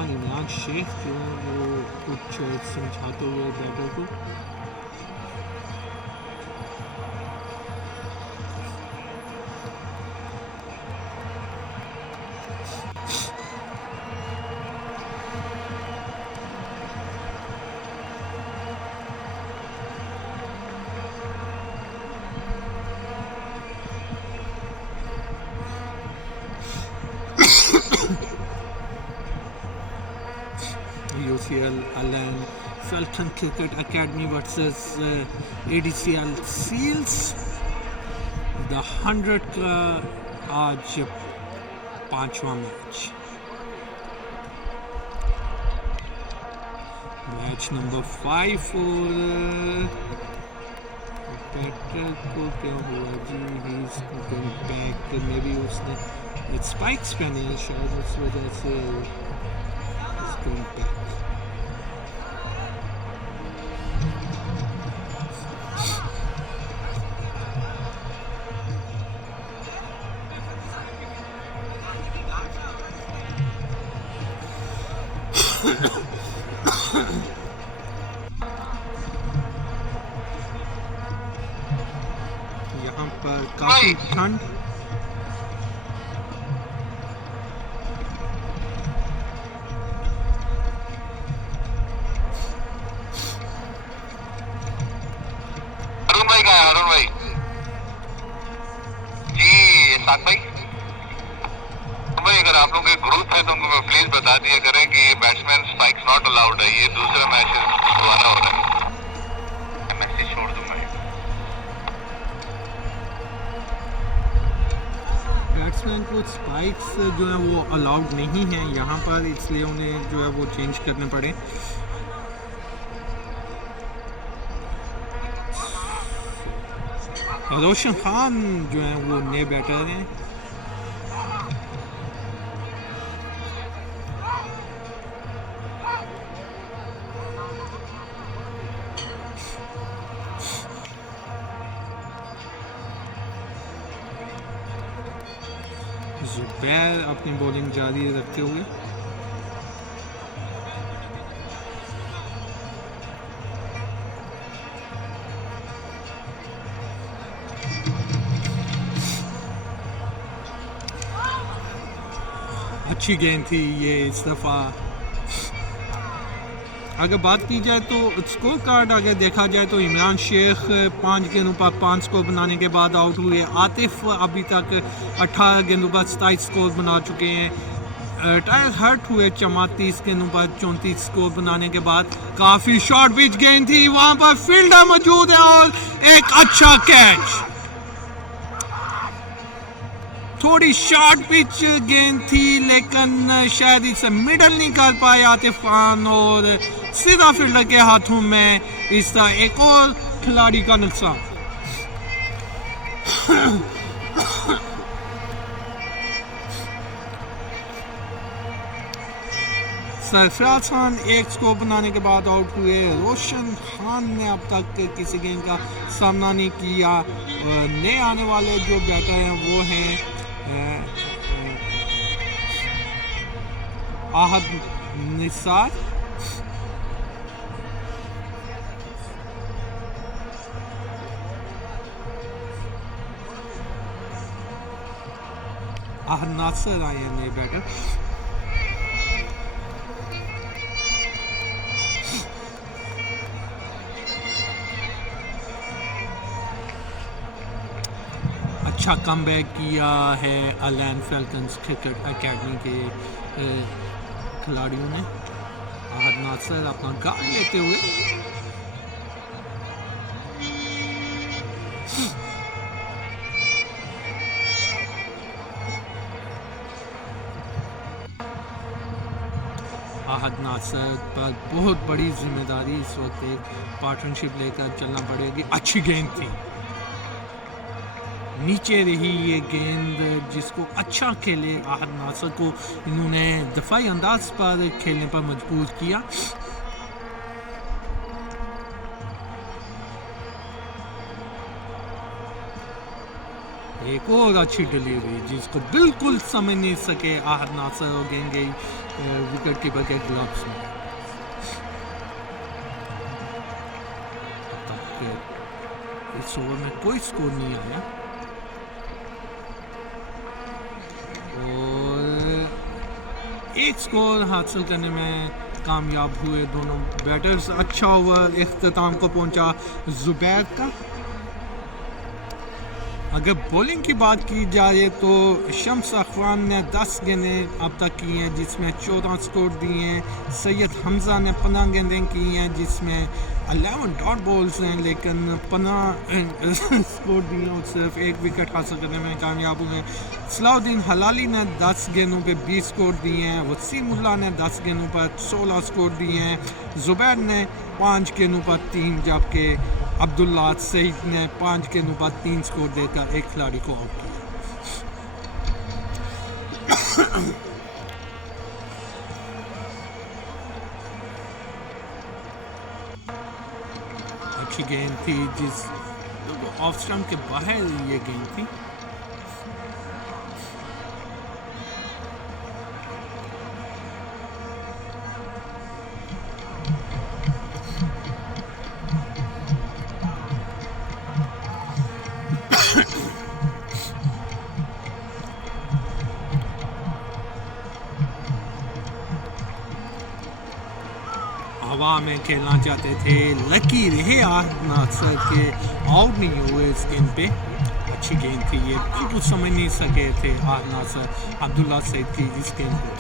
इमरान शेख जो वो कुछ समझाते हुए बैटर को UCL Alan Falcon Cricket Academy versus ADCL Seals। The 100 का आज 5वां मैच नंबर 5 और बैटर को क्या हुआ जी, he is going back, maybe उसने स्पाइक्स पहने हैं शायद उस वजह से going back। यहाँ पर काफी ठंड, अरुण भाई जी, साथ भाई अगर आप लोग एक ग्रुप है तो प्लीज बता दिया करें कि ये बैट्समैन स्पाइक्स नॉट अलाउड है, ये दूसरा मैच दोबारा हो रहा है, मैसेज छोड़ दूंगा। बैट्समैन को स्पाइक्स जो है वो अलाउड नहीं है यहाँ पर, इसलिए उन्हें जो है वो चेंज करने पड़े। रोशन खान जो है वो नए बैटर हैं, जुबैर अपनी बॉलिंग जारी रखते हुए अच्छी गेंद थी ये इस दफ़ा। अगर बात की जाए तो स्कोर कार्ड अगर देखा जाए तो इमरान शेख 5 गेंदों पर 5 स्कोर बनाने के बाद आउट हुए। आतिफ अभी तक 18 गेंदों पर 27 स्कोर बना चुके हैं। टायर हर्ट हुए 34 गेंदों पर 34 स्कोर बनाने के बाद। काफ़ी शॉर्ट पिच गेंद थी, वहाँ पर फील्डर मौजूद है और एक अच्छा कैच, थोड़ी शॉर्ट पिच गेंद थी लेकिन शायद इसे मिडल नहीं कर पाए आतिफ खान और सीधा फील्डर के हाथों में इसका एक और खिलाड़ी का नुकसान। सरफराज खान एक स्कोर बनाने के बाद आउट हुए। रोशन खान ने अब तक किसी गेंद का सामना नहीं किया। नए आने वाले जो बैटर हैं वो हैं आहद निसार, आहद नासिर आए हैं नए बैटर। अच्छा कमबैक किया है अलान फैल्कन्स क्रिकेट एकेडमी के खिलाड़ियों ने। आहद नासिर अपना गार्ड लेते हुए आहद नासिर पर बहुत बड़ी जिम्मेदारी इस वक्त एक पार्टनरशिप लेकर चलना पड़ेगी। अच्छी गेंद थी, नीचे रही ये गेंद जिसको अच्छा खेले आहद नासिर को इन्होंने दफाई अंदाज पर खेलने पर मजबूर किया। एक और अच्छी डिलीवरी जिसको बिल्कुल समझ नहीं सके आहद नासिर और गेंद गई विकेट कीपर के ग्लव्स में। इस ओवर में कोई स्कोर नहीं आया और एक स्कोर हासिल करने में कामयाब हुए दोनों बैटर्स। अच्छा ओवर इख्तिताम को पहुंचा जुबैर का। अगर बॉलिंग की बात की जाए तो शम्स अखवान ने 10 गेंदें अब तक की हैं जिसमें 14 स्कोर दिए हैं। सैयद हमजा ने 15 गेंदें की हैं जिसमें 11 डॉट बॉल्स हैं लेकिन 15 स्कोर दिए और सिर्फ एक विकेट हासिल करने में कामयाब हुए। सलाउद्दीन हलाली ने 10 गेंदों पे 20 स्कोर दिए हैं। वसीमुल्लाह ने 10 गेंदों पर 16 स्कोर दिए हैं। जुबैर ने 5 गेंदों पर 3 जबकि अब्दुल्ला सईद ने 5 गेंदों पर 3 स्कोर देकर एक खिलाड़ी को आउट किया। अच्छी गेंद थी जिस ऑफ स्टंप के बाहर ये गेंद थी। हवा में खेलना चाहते थे, लकी रहे आहद नासिर के आउट नहीं हुए इस गेंद पे। अच्छी गेंद थी ये, बिल्कुल समझ नहीं सके थे आहद नासिर अब्दुल्ला सईद की इस गेंद को।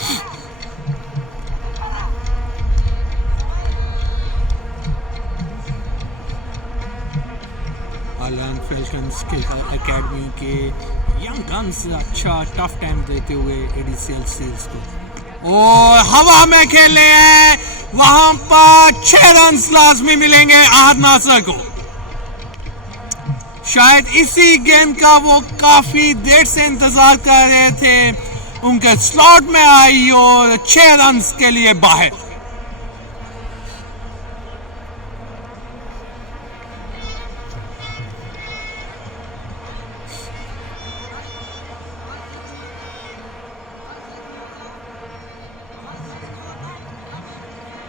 अलान फैल्कन्स के एकेडमी के यंग गन्स अच्छा टफ टाइम देते हुए एडीसीएल सेल्स को और हवा में खेले हैं। वहां पर 6 रन लाजमी मिलेंगे आहद नासिर को। शायद इसी गेंद का वो काफी देर से इंतजार कर रहे थे। उनके स्लॉट में आई और 6 रन के लिए बाहर।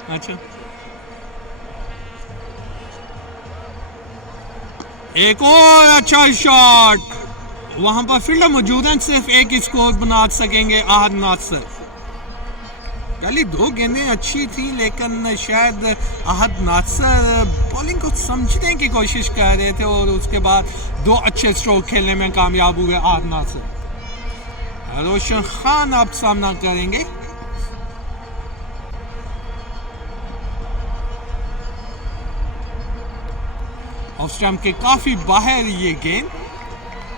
अच्छा, एक और अच्छा शॉट। वहां पर फील्डर मौजूद हैं, सिर्फ एक ही स्कोर बना सकेंगे आहद नासिर। पहली 2 गेंदें अच्छी थी लेकिन शायद आहद नासिर बॉलिंग को समझने की कोशिश कर रहे थे और उसके बाद 2 अच्छे स्ट्रोक खेलने में कामयाब हुए आहद नासिर। रोशन खान अब सामना करेंगे। ऑफ स्टंप के काफ़ी बाहर ये गेंद,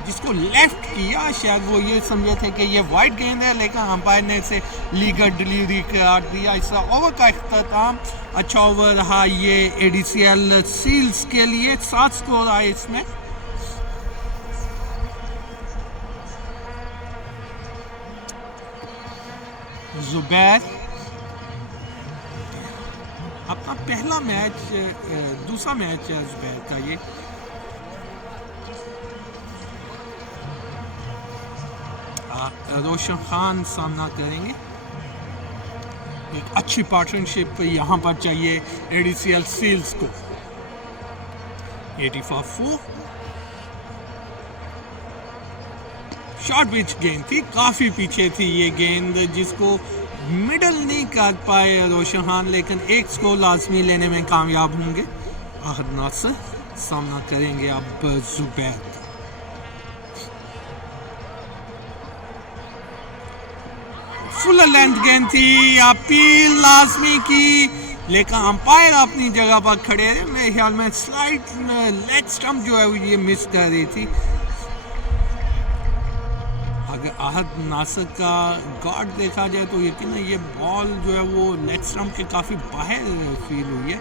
जिसको लेफ्ट किया, शायद वो ये समझे थे कि ये वाइड गेंद है, लेकिन अंपायर ने इसे लीगल डिलीवरी करार दिया। इसका ओवर का अख्ताम। अच्छा ओवर रहा ये एडीसीएल सील्स के लिए। 7 स्कोर आए इसमें। जुबैर अपना पहला मैच, दूसरा मैच है जुबैर का ये। रोशन खान सामना करेंगे। एक अच्छी पार्टनरशिप यहाँ पर चाहिए एडीसीएल सील्स को। 84 शॉर्ट पिच गेंद थी, काफ़ी पीछे थी ये गेंद, जिसको मिडल नहीं कर पाए रोशन खान, लेकिन एक स्कोर लाजमी लेने में कामयाब होंगे। आहद नासिर सामना करेंगे अब जुबैर। फुल लेंथ गेंद थी, अपील लाजमी की, लेकिन अंपायर अपनी जगह पर खड़े रहे। मेरे ख्याल में स्लाइड लेग स्टंप जो है वो ये मिस कर रही थी। अगर आहद नासिर का गार्ड देखा जाए तो यकीन ये बॉल जो है वो लेग स्टंप के काफ़ी बाहर फील हुई है।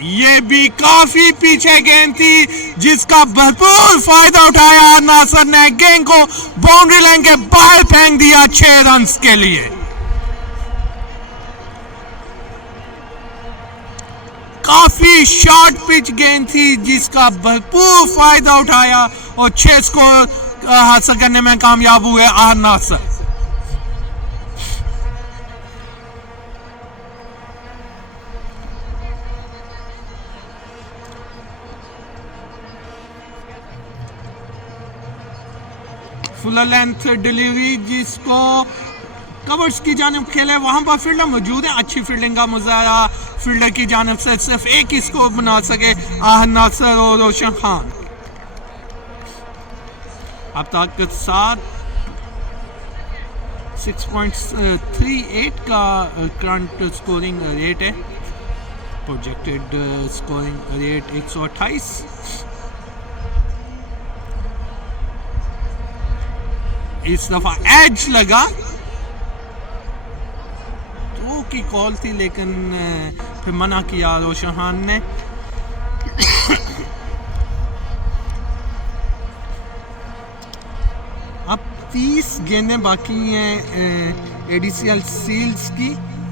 ये भी काफी पीछे गेंद थी, जिसका भरपूर फायदा उठाया नासिर ने। गेंद को बाउंड्री लाइन के बाहर फेंक दिया 6 रन के लिए। काफी शॉर्ट पिच गेंद थी, जिसका भरपूर फायदा उठाया और 6 स्कोर हासिल करने में कामयाब हुए Ahad Nasir. Full length delivery, जिसको कवर्स की जानिब खेले, वहां पर फील्डर मौजूद है। अच्छी फील्डिंग का मुजाहरा फील्डर की जानिब से। सिर्फ एक ही स्कोर बना सके आहद नासिर और रोशन खान। अब तक 6.38 का करंट स्कोरिंग रेट है। Projected scoring rate 128। इस दफा एज लगा, तो की कॉल थी, लेकिन फिर मना किया रोशन खान ने। अब 30 गेंदें बाकी हैं एडीसीएल सील्स की,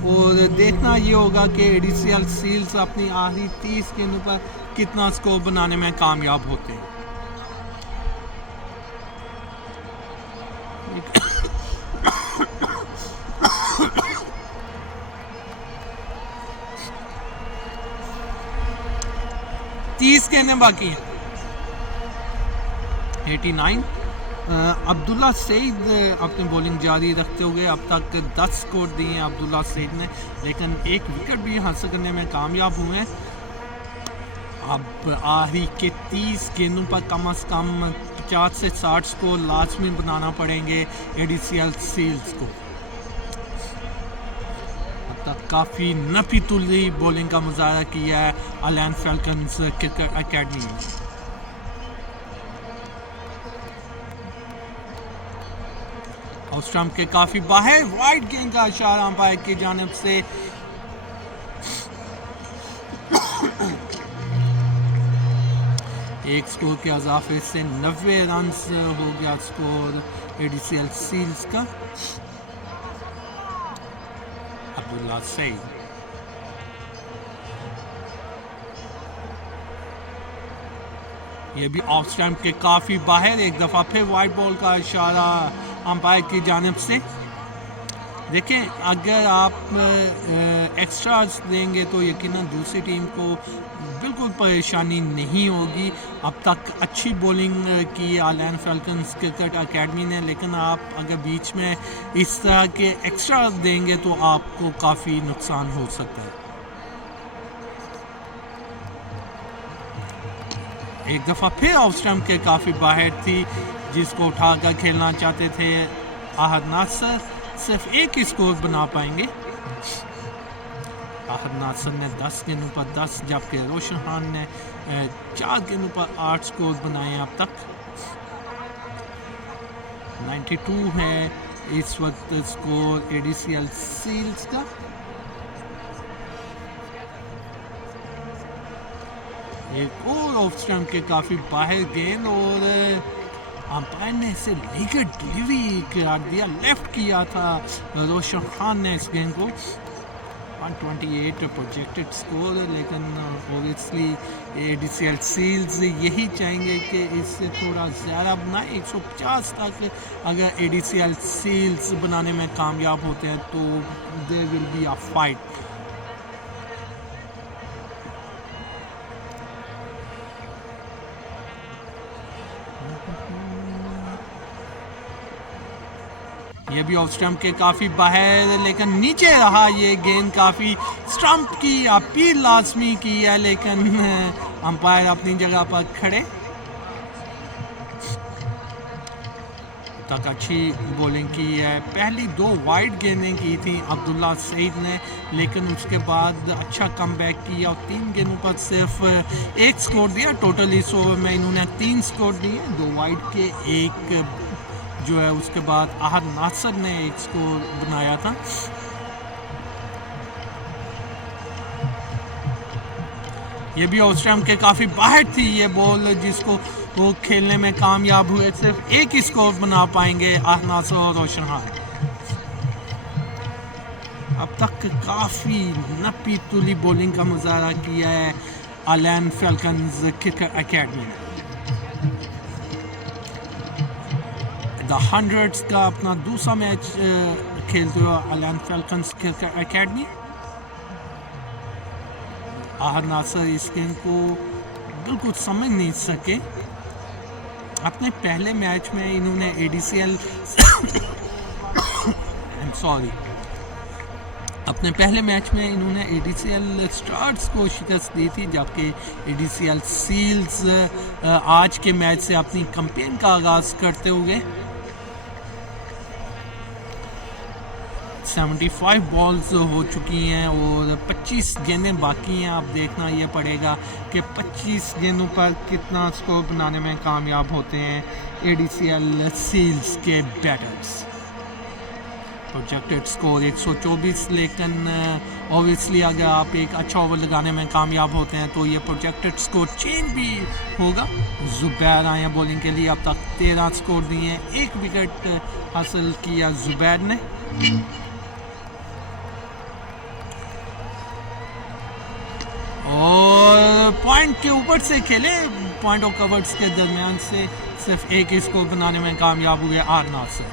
और देखना ये होगा कि एडीसीएल सील्स अपनी आखिरी 30 गेंदों पर कितना स्कोर बनाने में कामयाब होते हैं। गेंदें बाकी हैं। 89। अब्दुल्ला सईद अपनी बॉलिंग जारी रखते हुए अब तक 10 स्कोर दिए हैं अब्दुल्ला सईद ने, लेकिन एक विकेट भी हासिल करने में कामयाब हुए हैं। अब आखिरी के 30 गेंदों पर कम से कम 50 से 60 स्कोर लाजमी बनाना पड़ेंगे एडीसीएल सील्स को। काफ़ी नफी तुली बॉलिंग का मुजाहरा किया है अलैन फैल्कन्स क्रिकेट एकेडमी में। और स्टंप के काफ़ी बाहर वाइड गेंद का इशारा अंपायर की जानिब से। एक स्कोर के इजाफे से 90 रन हो गया स्कोर एडीसीएल सील्स का। अब्दुल्ला सईद ये भी ऑफ स्टंप के काफ़ी बाहर। एक दफ़ा फिर वाइड बॉल का इशारा अंपायर की जानिब से। देखें, अगर आप एक्स्ट्रास देंगे तो यकीनन दूसरी टीम को बिल्कुल परेशानी नहीं होगी। अब तक अच्छी बॉलिंग की अलैन फैल्कन्स क्रिकेट एकेडमी ने, लेकिन आप अगर बीच में इस तरह के एक्स्ट्रा देंगे तो आपको काफ़ी नुकसान हो सकता है। एक दफ़ा फिर ऑफ स्टंप के काफ़ी बाहर थी, जिसको उठाकर खेलना चाहते थे आहद नासिर। सिर्फ एक ही स्कोर बना पाएंगे। आहद नासिर ने 10 गेंदों पर 10, जबकि रोशन खान ने 4 गेंदों पर 8 स्कोर बनाए हैं अब तक। 92 है इस वक्त स्कोर एडीसीएल सील्स का। एक और ऑफ स्टंप के काफ़ी बाहर गेंद और अंपायर ने इसे लेकर डिलीवरी करार दिया, लेफ्ट किया था रोशन खान ने इस गेंद को। 128 प्रोजेक्टेड स्कोर, लेकिन ओबियसली एडीसीएल सील्स यही चाहेंगे कि इससे थोड़ा ज़्यादा बनाए। 150 तक अगर एडीसीएल सील्स बनाने में कामयाब होते हैं तो there will be a fight. ये भी ऑफ स्टंप के काफ़ी बाहर, लेकिन नीचे रहा ये गेंद। काफ़ी स्टंप की अपील लाजमी की है, लेकिन अंपायर अपनी जगह पर खड़े। तक अच्छी बॉलिंग की है। पहली 2 वाइड गेंदें की थी अब्दुल्ला सईद ने, लेकिन उसके बाद अच्छा कमबैक किया और 3 गेंदों पर सिर्फ 1 स्कोर दिया। टोटल इस ओवर में इन्होंने 3 स्कोर दिए, 2 वाइड के, 1 जो है उसके बाद आहद नासिर ने 1 स्कोर बनाया था। ये भी ऑफ स्टंप के काफ़ी बाहर थी ये बॉल, जिसको वो खेलने में कामयाब हुए। सिर्फ 1 ही स्कोर बना पाएंगे आहद नासिर और रोशन खान। अब तक काफ़ी नपी तुली बॉलिंग का मुजाहरा किया है अलैन फैल्कन्स क्रिकेट अकेडमी ने। द हंड्रेड्स का अपना दूसरा मैच खेलते हुए Al Ain Falcons cricket academy. Ahad Nasir इस गेम को बिल्कुल समझ नहीं सके। अपने पहले मैच में इन्होंने एडीसीएल अपने पहले मैच में इन्होंने एडीसीएल स्टार्स को शिकस्त दी थी, जबकि एडीसीएल सील्स आज के मैच से अपनी कैंपेन का आगाज़ करते हुए 75 बॉल्स हो चुकी हैं और 25 गेंदें बाकी हैं। अब देखना ये पड़ेगा कि 25 गेंदों पर कितना स्कोर बनाने में कामयाब होते हैं एडीसीएल सील्स के बैटर्स। प्रोजेक्टेड स्कोर 124, लेकिन ऑब्वियसली अगर आप एक अच्छा ओवर लगाने में कामयाब होते हैं तो ये प्रोजेक्टेड स्कोर चेंज भी होगा। जुबैर आए बॉलिंग के लिए, अब तक 13 स्कोर दिए हैं, 1 विकेट हासिल किया जुबैर ने। और पॉइंट के ऊपर से खेले, पॉइंट और कवर्स के दरमियान से सिर्फ 1 ही स्कोर बनाने में कामयाब हुए आहद नासिर।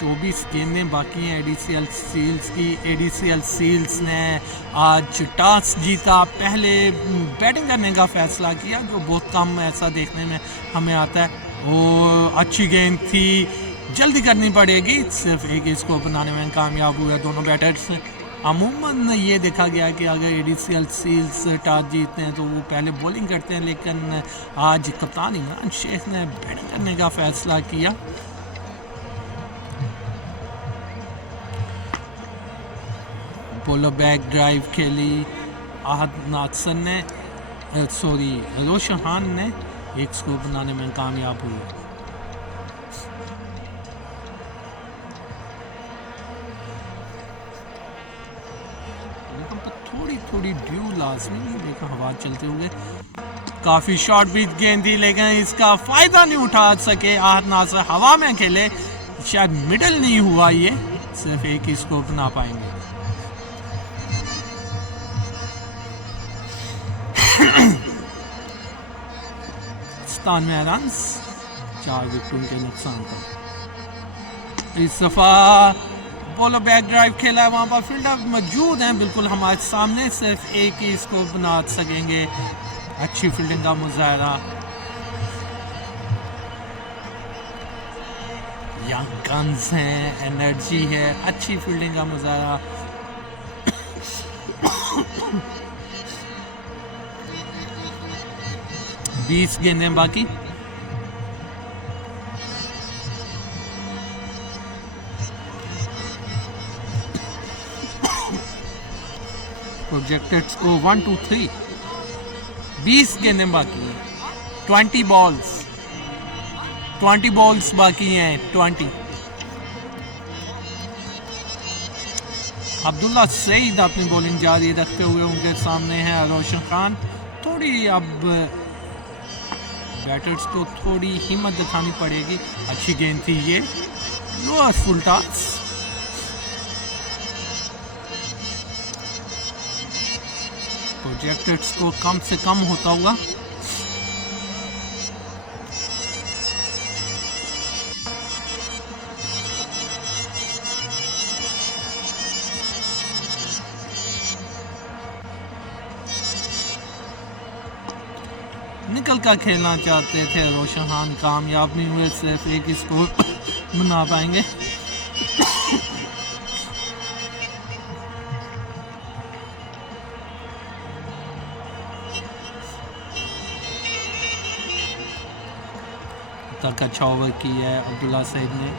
24 गेंदें बाकी हैं एडीसीएल सील्स की। एडीसीएल सील्स ने आज टॉस जीता, पहले बैटिंग करने का फैसला किया, जो बहुत कम ऐसा देखने में हमें आता है। और अच्छी गेंद थी, जल्दी करनी पड़ेगी। सिर्फ 1 स्कोर बनाने में कामयाब हुए दोनों बैटर्स। अमूमन ये देखा गया कि अगर एडीसीएल सील्स टॉस जीतते हैं तो वो पहले बॉलिंग करते हैं, लेकिन आज कप्तान इमरान शेख ने बैटिंग करने का फैसला किया। पोलो बैक ड्राइव खेली आहद नासिर ने, रोशन खान ने 1 स्कोर बनाने में कामयाब हुए। थोड़ी ड्यू लाजमी, लेकिन हवा चलते हुए काफ़ी शॉर्ट भी गेंद थी, लेकिन इसका फ़ायदा नहीं उठा सके आहद नासिर। हवा में खेले, शायद मिडल नहीं हुआ, ये सिर्फ 1 ही स्कोर बना पाएंगे। 97 रन, 4 विकेटों के नुकसान पर। इस दफ़ा बॉलर बैक ड्राइव खेला है, वहाँ पर फील्डर मौजूद हैं बिल्कुल हमारे सामने, सिर्फ 1 ही स्कोर बना सकेंगे। अच्छी फील्डिंग का मुजाहरा, यंग गन्स हैं, एनर्जी है, अच्छी फील्डिंग का मुजाहरा। बीस गेंदें बाकी। Projected score 1 2 3। 20 गेंदें बाकी हैं, 20 बॉल्स बाकी हैं, 20। अब्दुल्ला सईद अपनी बॉलिंग जारी रखते हुए उनके सामने है रोशन खान। थोड़ी अब बैटर्स को थोड़ी हिम्मत दिखानी पड़ेगी। अच्छी गेंद थी ये, lower full toss. Projected score कम से कम होता हुआ। निकल कर खेलना चाहते थे रोशन खान, कामयाब नहीं हुए, सिर्फ एक स्कोर बना पाएंगे। तक अच्छा ओवर की है अब्दुल्ला सईद ने,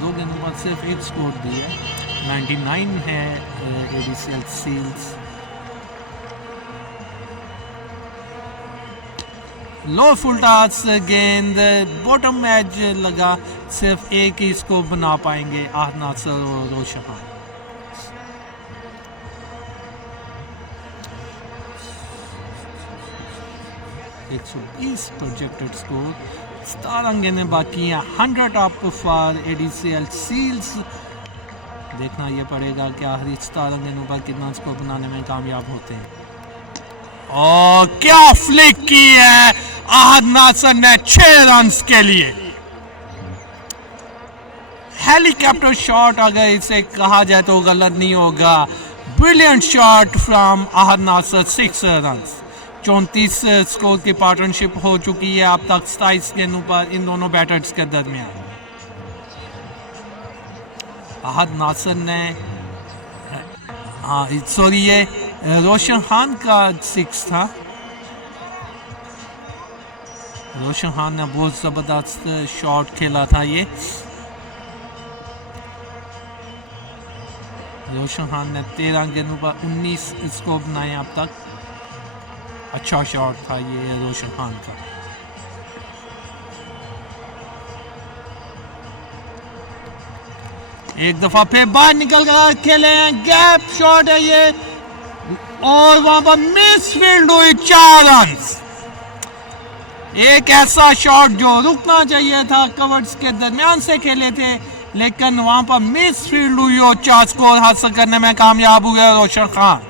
2 गेंदों पर सिर्फ एक स्कोर दी है। 99 है एडीसीएल सील्स। लो फुल टॉस गेंद बॉटम एज लगा, सिर्फ एक ही इसको बना पाएंगे आहद नासिर और रोशन खान। प्रोजेक्टेड स्कोर, 17 गेंदें बाकी हैं, 100 अप फॉर एडीसीएल सील्स। देखना ये पड़ेगा कि आखिरी 17 गेंदों पर कितना स्कोर बनाने में कामयाब होते हैं। और क्या फ्लिक की है आहद नासिर ने 6 रन्स के लिए। हेलीकॉप्टर शॉट अगर इसे कहा जाए तो गलत नहीं होगा। Brilliant shot from Ahad Nasir, 6 runs. 34 score की पार्टनरशिप हो चुकी है अब तक 27 गेंदों पर इन दोनों बैटर्स के दरमियान। आहद नासिर ने ये रोशन खान का 6 था। रोशन खान ने बहुत जबरदस्त शॉट खेला था ये। रोशन खान ने 13 गेंदों पर 19 स्कोर बनाए अब तक। अच्छा शॉट था ये रोशन खान का। एक दफा फिर बाहर निकल कर खेले हैं, गैप शॉट है ये, और वहां पर मिस फील्ड हुई, 4 रन्स। एक ऐसा शॉट जो रुकना चाहिए था, कवर्स के दरमियान से खेले थे, लेकिन वहां पर मिस फील्ड हुई और 4 स्कोर हासिल करने में कामयाब हुए Roshan Khan.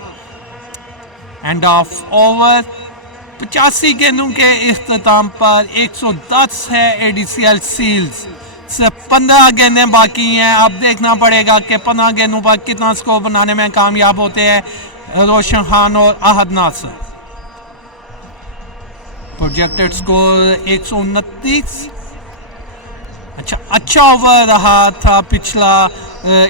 End of over. 85 गेंदों के इख्तिताम पर 110 है एडीसीएल सील्स। सिर्फ 15 गेंदें बाकी हैं। अब देखना पड़ेगा कि 15 गेंदों पर कितना स्कोर बनाने में कामयाब होते हैं रोशन खान और आहद नासिर। Projected score 129। अच्छा ओवर रहा था पिछला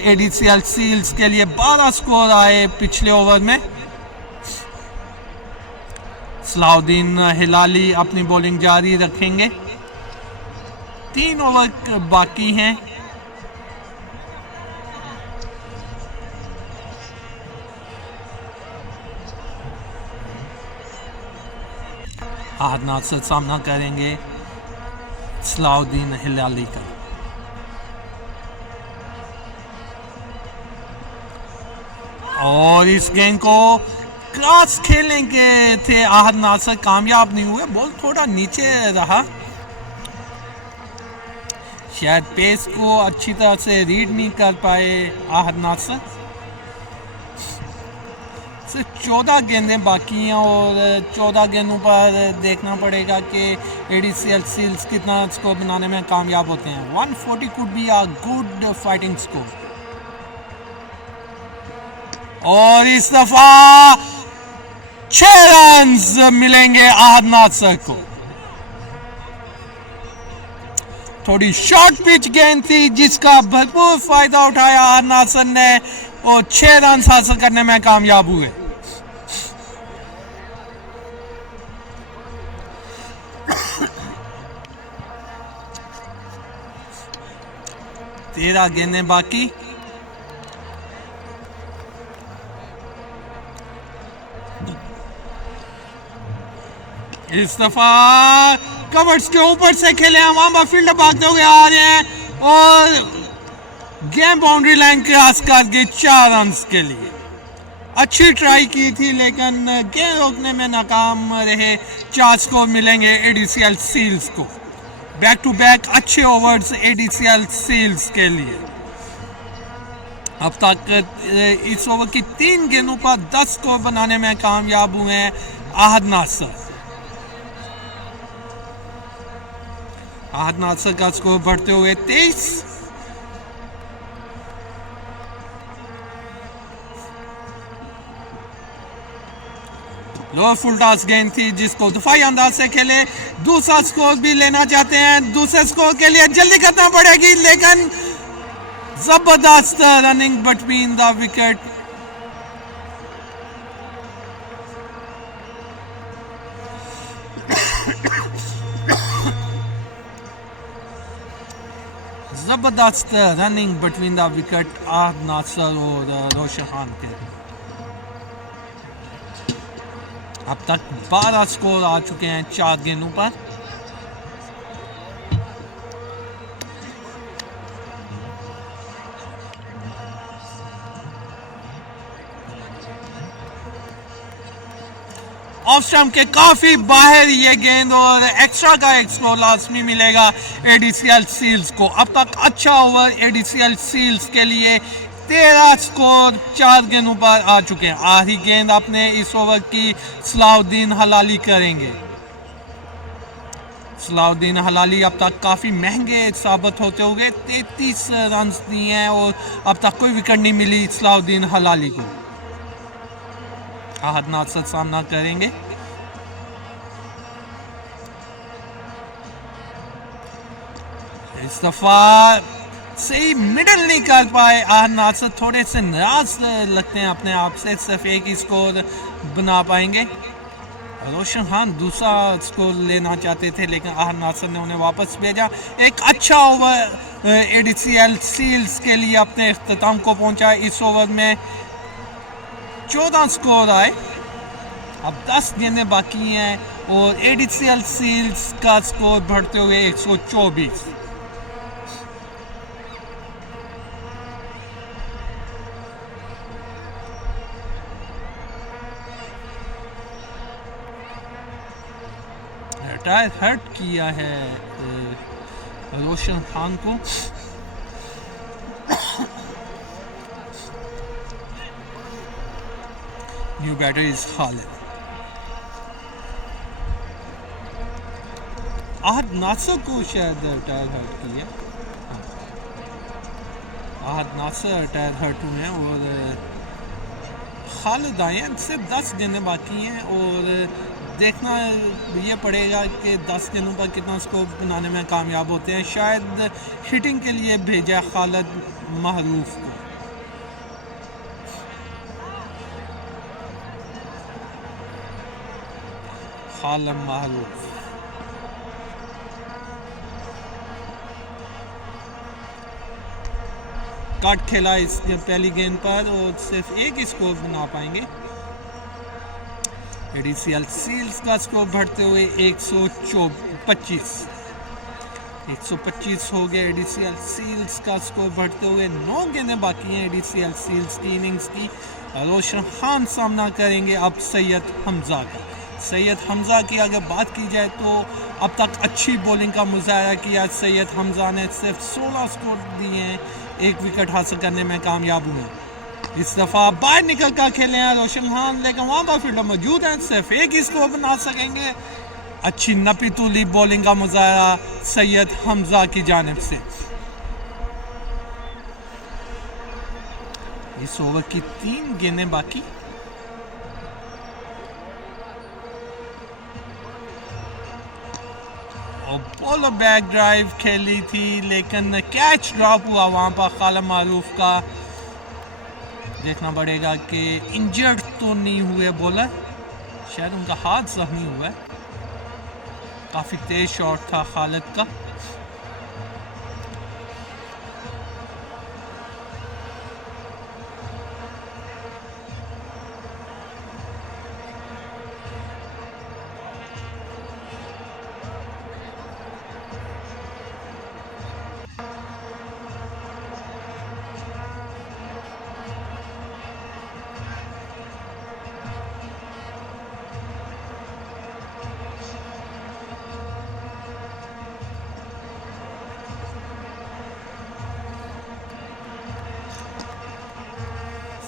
एडीसीएल सील्स के लिए। 12 स्कोर आए पिछले ओवर में। सलाउद्दीन हिलाली अपनी बॉलिंग जारी रखेंगे। 3 ओवर बाकी हैं। आहद नासिर सामना करेंगे सलाउद्दीन हिलाली का। और इस गेंद को क्रॉस खेलेंगे थे आहद नासिर, कामयाब नहीं हुए। बॉल थोड़ा नीचे रहा, शायद पेस को अच्छी तरह से रीड नहीं कर पाए आहद नासिर। सिर्फ 14 गेंदें बाकी हैं और 14 गेंदों पर देखना पड़ेगा कि एडीसीएल सील्स कितना स्कोर बनाने में कामयाब होते हैं। 140 could be a good fighting score. और इस दफा 6 रन्स मिलेंगे आहद नासिर को। थोड़ी शॉर्ट पिच गेंद थी जिसका भरपूर फायदा उठाया आहद नासिर ने और 6 रन हासिल करने में कामयाब हुए। तेरह गेंदें बाकी। इस दफा कवर्स के ऊपर से खेले हैं, वहां पर फील्डर भागते हुए आ रहे हैं और गेम बाउंड्री लाइन क्रॉस कर गए 4 रन के लिए। अच्छी ट्राई की थी लेकिन गेंद रोकने में नाकाम रहे। 4 स्कोर मिलेंगे एडीसीएल सील्स को। बैक टू बैक अच्छे ओवर्स एडीसीएल सील्स के लिए। अब तक इस ओवर की 3 गेंदों पर 10 स्कोर बनाने में कामयाब हुए हैं आहद नासर। आहद नासर का स्कोर बढ़ते हुए 23। लोअर फुल टॉस गेंद थी जिसको दफाई अंदाज से खेले। दूसरा स्कोर भी लेना चाहते हैं। दूसरे स्कोर के लिए जल्दी करना पड़ेगी लेकिन जबरदस्त रनिंग बिटवीन द विकेट। जबरदस्त running between the wicket Ahad Nasir और रोशन खान के। अब तक 12 स्कोर आ चुके हैं 4 गेंदों पर। ऑफ स्टंप के काफी बाहर ये गेंद और एक्स्ट्रा का एक स्कोर लाजमी मिलेगा एडीसीएल सील्स को। अब तक अच्छा ओवर एडीसीएल सील्स के लिए। 13 स्कोर 4 गेंदों पर आ चुके हैं। आखिरी गेंद अपने इस ओवर की सलाउद्दीन हलाली करेंगे। सलाउद्दीन हलाली अब तक काफ़ी महंगे साबित होते हुए 33 रन दिए हैं और अब तक कोई विकेट नहीं मिली सलाउद्दीन हलाली को। आहद नासर सामना करेंगे। इस दफा सही मिडल नहीं कर पाए आहद नासर। थोड़े से नाराज लगते हैं अपने आप से। सिर्फ एक ही स्कोर बना पाएंगे। रोशन खान दूसरा स्कोर लेना चाहते थे लेकिन आहद नासर ने उन्हें वापस भेजा। एक अच्छा ओवर एडीसीएल सील्स के लिए अपने इख्तिताम को पहुंचा। इस ओवर में 14 स्कोर आए। अब 10 गेंदें बाकी हैं और एडीसीएल सील्स का स्कोर बढ़ते हुए 124। टायर हर्ट किया है रोशन खान को। New batter is Khalid. Ahad Nasir को शायद टायर हर्ट किया। आहद नासर टायर हर्ट हुए हैं और खालिद आए हैं। सिर्फ 10 गेंदें बाकी हैं और देखना ये पड़ेगा कि 10 गेंदों पर कितना स्कोर बनाने में कामयाब होते हैं। शायद हिटिंग के लिए भेजा खालिद महरूफ को। खालिद महरूफ कट खेला इस पहली गेंद पर और सिर्फ एक ही स्कोर बना पाएंगे। एडीसीएल सील्स का स्कोर बढ़ते हुए 125 हो गया। एडीसीएल सील्स का स्कोर बढ़ते हुए 9 गेंदें बाकी हैं एडीसीएल सील्स की इनिंग्स की। रोशन खान सामना करेंगे अब सैयद हमजा का। सैयद हमजा की अगर बात की जाए तो अब तक अच्छी बॉलिंग का मुजाहरा किया। सैयद हमजा ने सिर्फ 16 स्कोर दिए हैं। 1 विकेट हासिल करने में कामयाब हुए। इस दफ़ा बाहर निकल कर खेले हैं रोशन खान लेकिन वहाँ पर फील्डर मौजूद हैं। सिर्फ एक ही स्कोर बना सकेंगे। अच्छी नपी तुली बॉलिंग का मुजाहरा सैयद हमजा की जानिब से। इस ओवर की 3 गेंदें बाकी। और बॉलर बैक ड्राइव खेली थी लेकिन कैच ड्रॉप हुआ वहाँ पर खालिद मारूफ का। देखना पड़ेगा कि इंजर्ड तो नहीं हुए बॉलर। शायद उनका हाथ जख्मी हुआ है। काफ़ी तेज शॉट था खालिद का।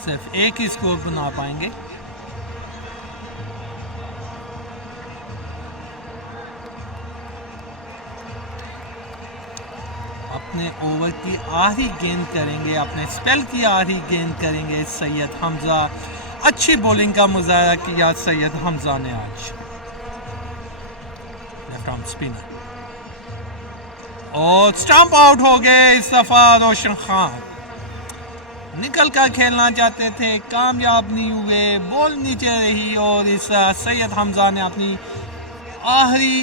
सिर्फ एक ही स्कोर बना पाएंगे। अपने ओवर की आखिरी गेंद करेंगे, अपने स्पेल की आखिरी गेंद करेंगे सैयद हमजा। अच्छी बॉलिंग का मुजाहरा किया सैयद हमजा ने आज, लेफ्ट आर्म स्पिनर, और स्टंप आउट हो गए इस दफा रोशन खान। निकल कर खेलना चाहते थे, कामयाब नहीं हुए, बॉल नीचे रही और इस सैयद हमजा ने अपनी आखिरी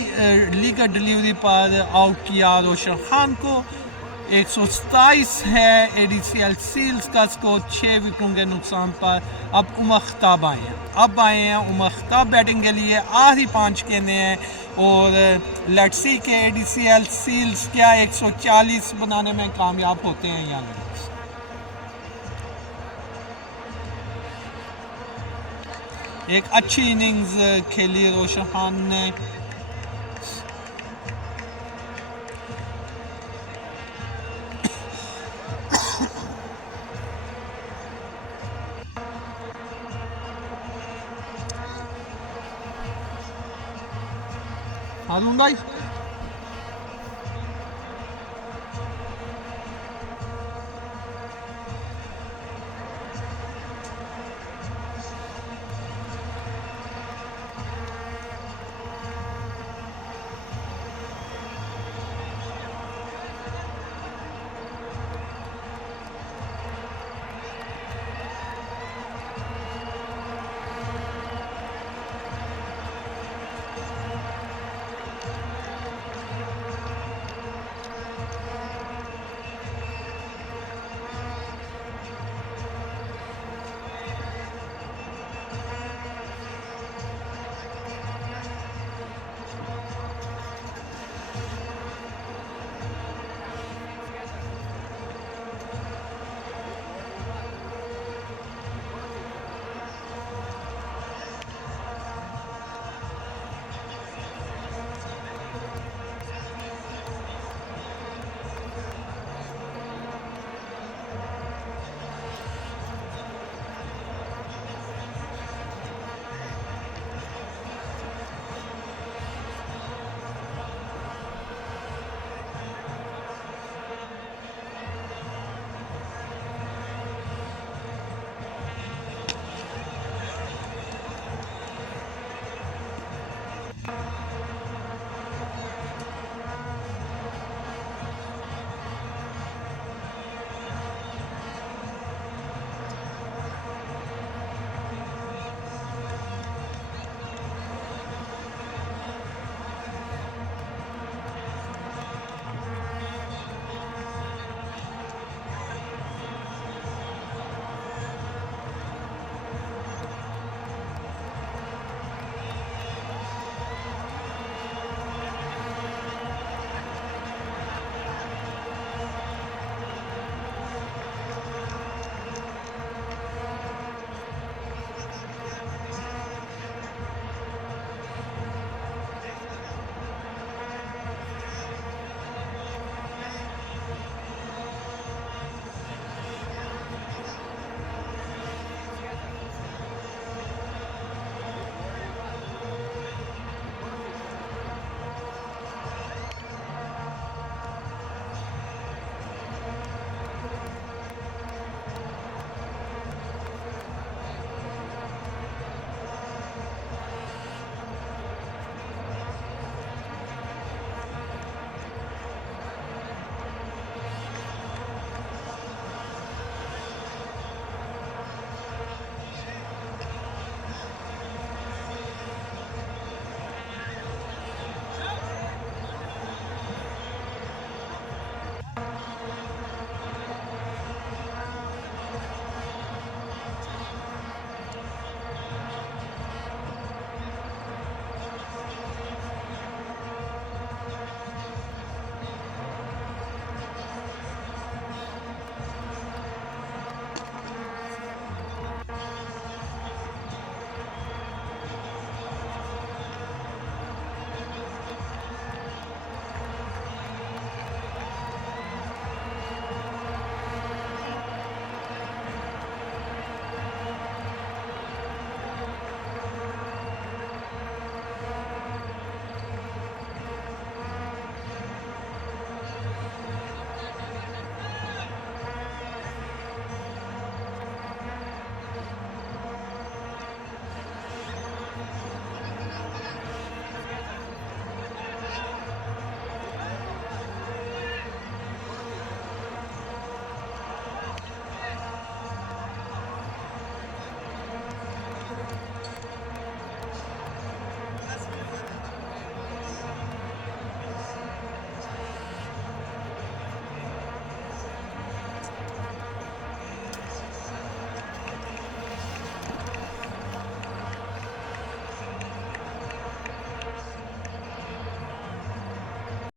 लीगर डिलीवरी पर आउट किया रोशन खान को। 127 है ADCL सील्स का स्कोर 6 विकेटों के नुकसान पर। अब उमर ख़ताब आए हैं, उमर ख़ताब बैटिंग के लिए आखिरी 5 गेंदें हैं और लेट्स सी के ADCL सील्स क्या 140 बनाने में कामयाब होते हैं या नहीं। एक अच्छी इनिंग्स खेली रोशन खान ने। हारून भाई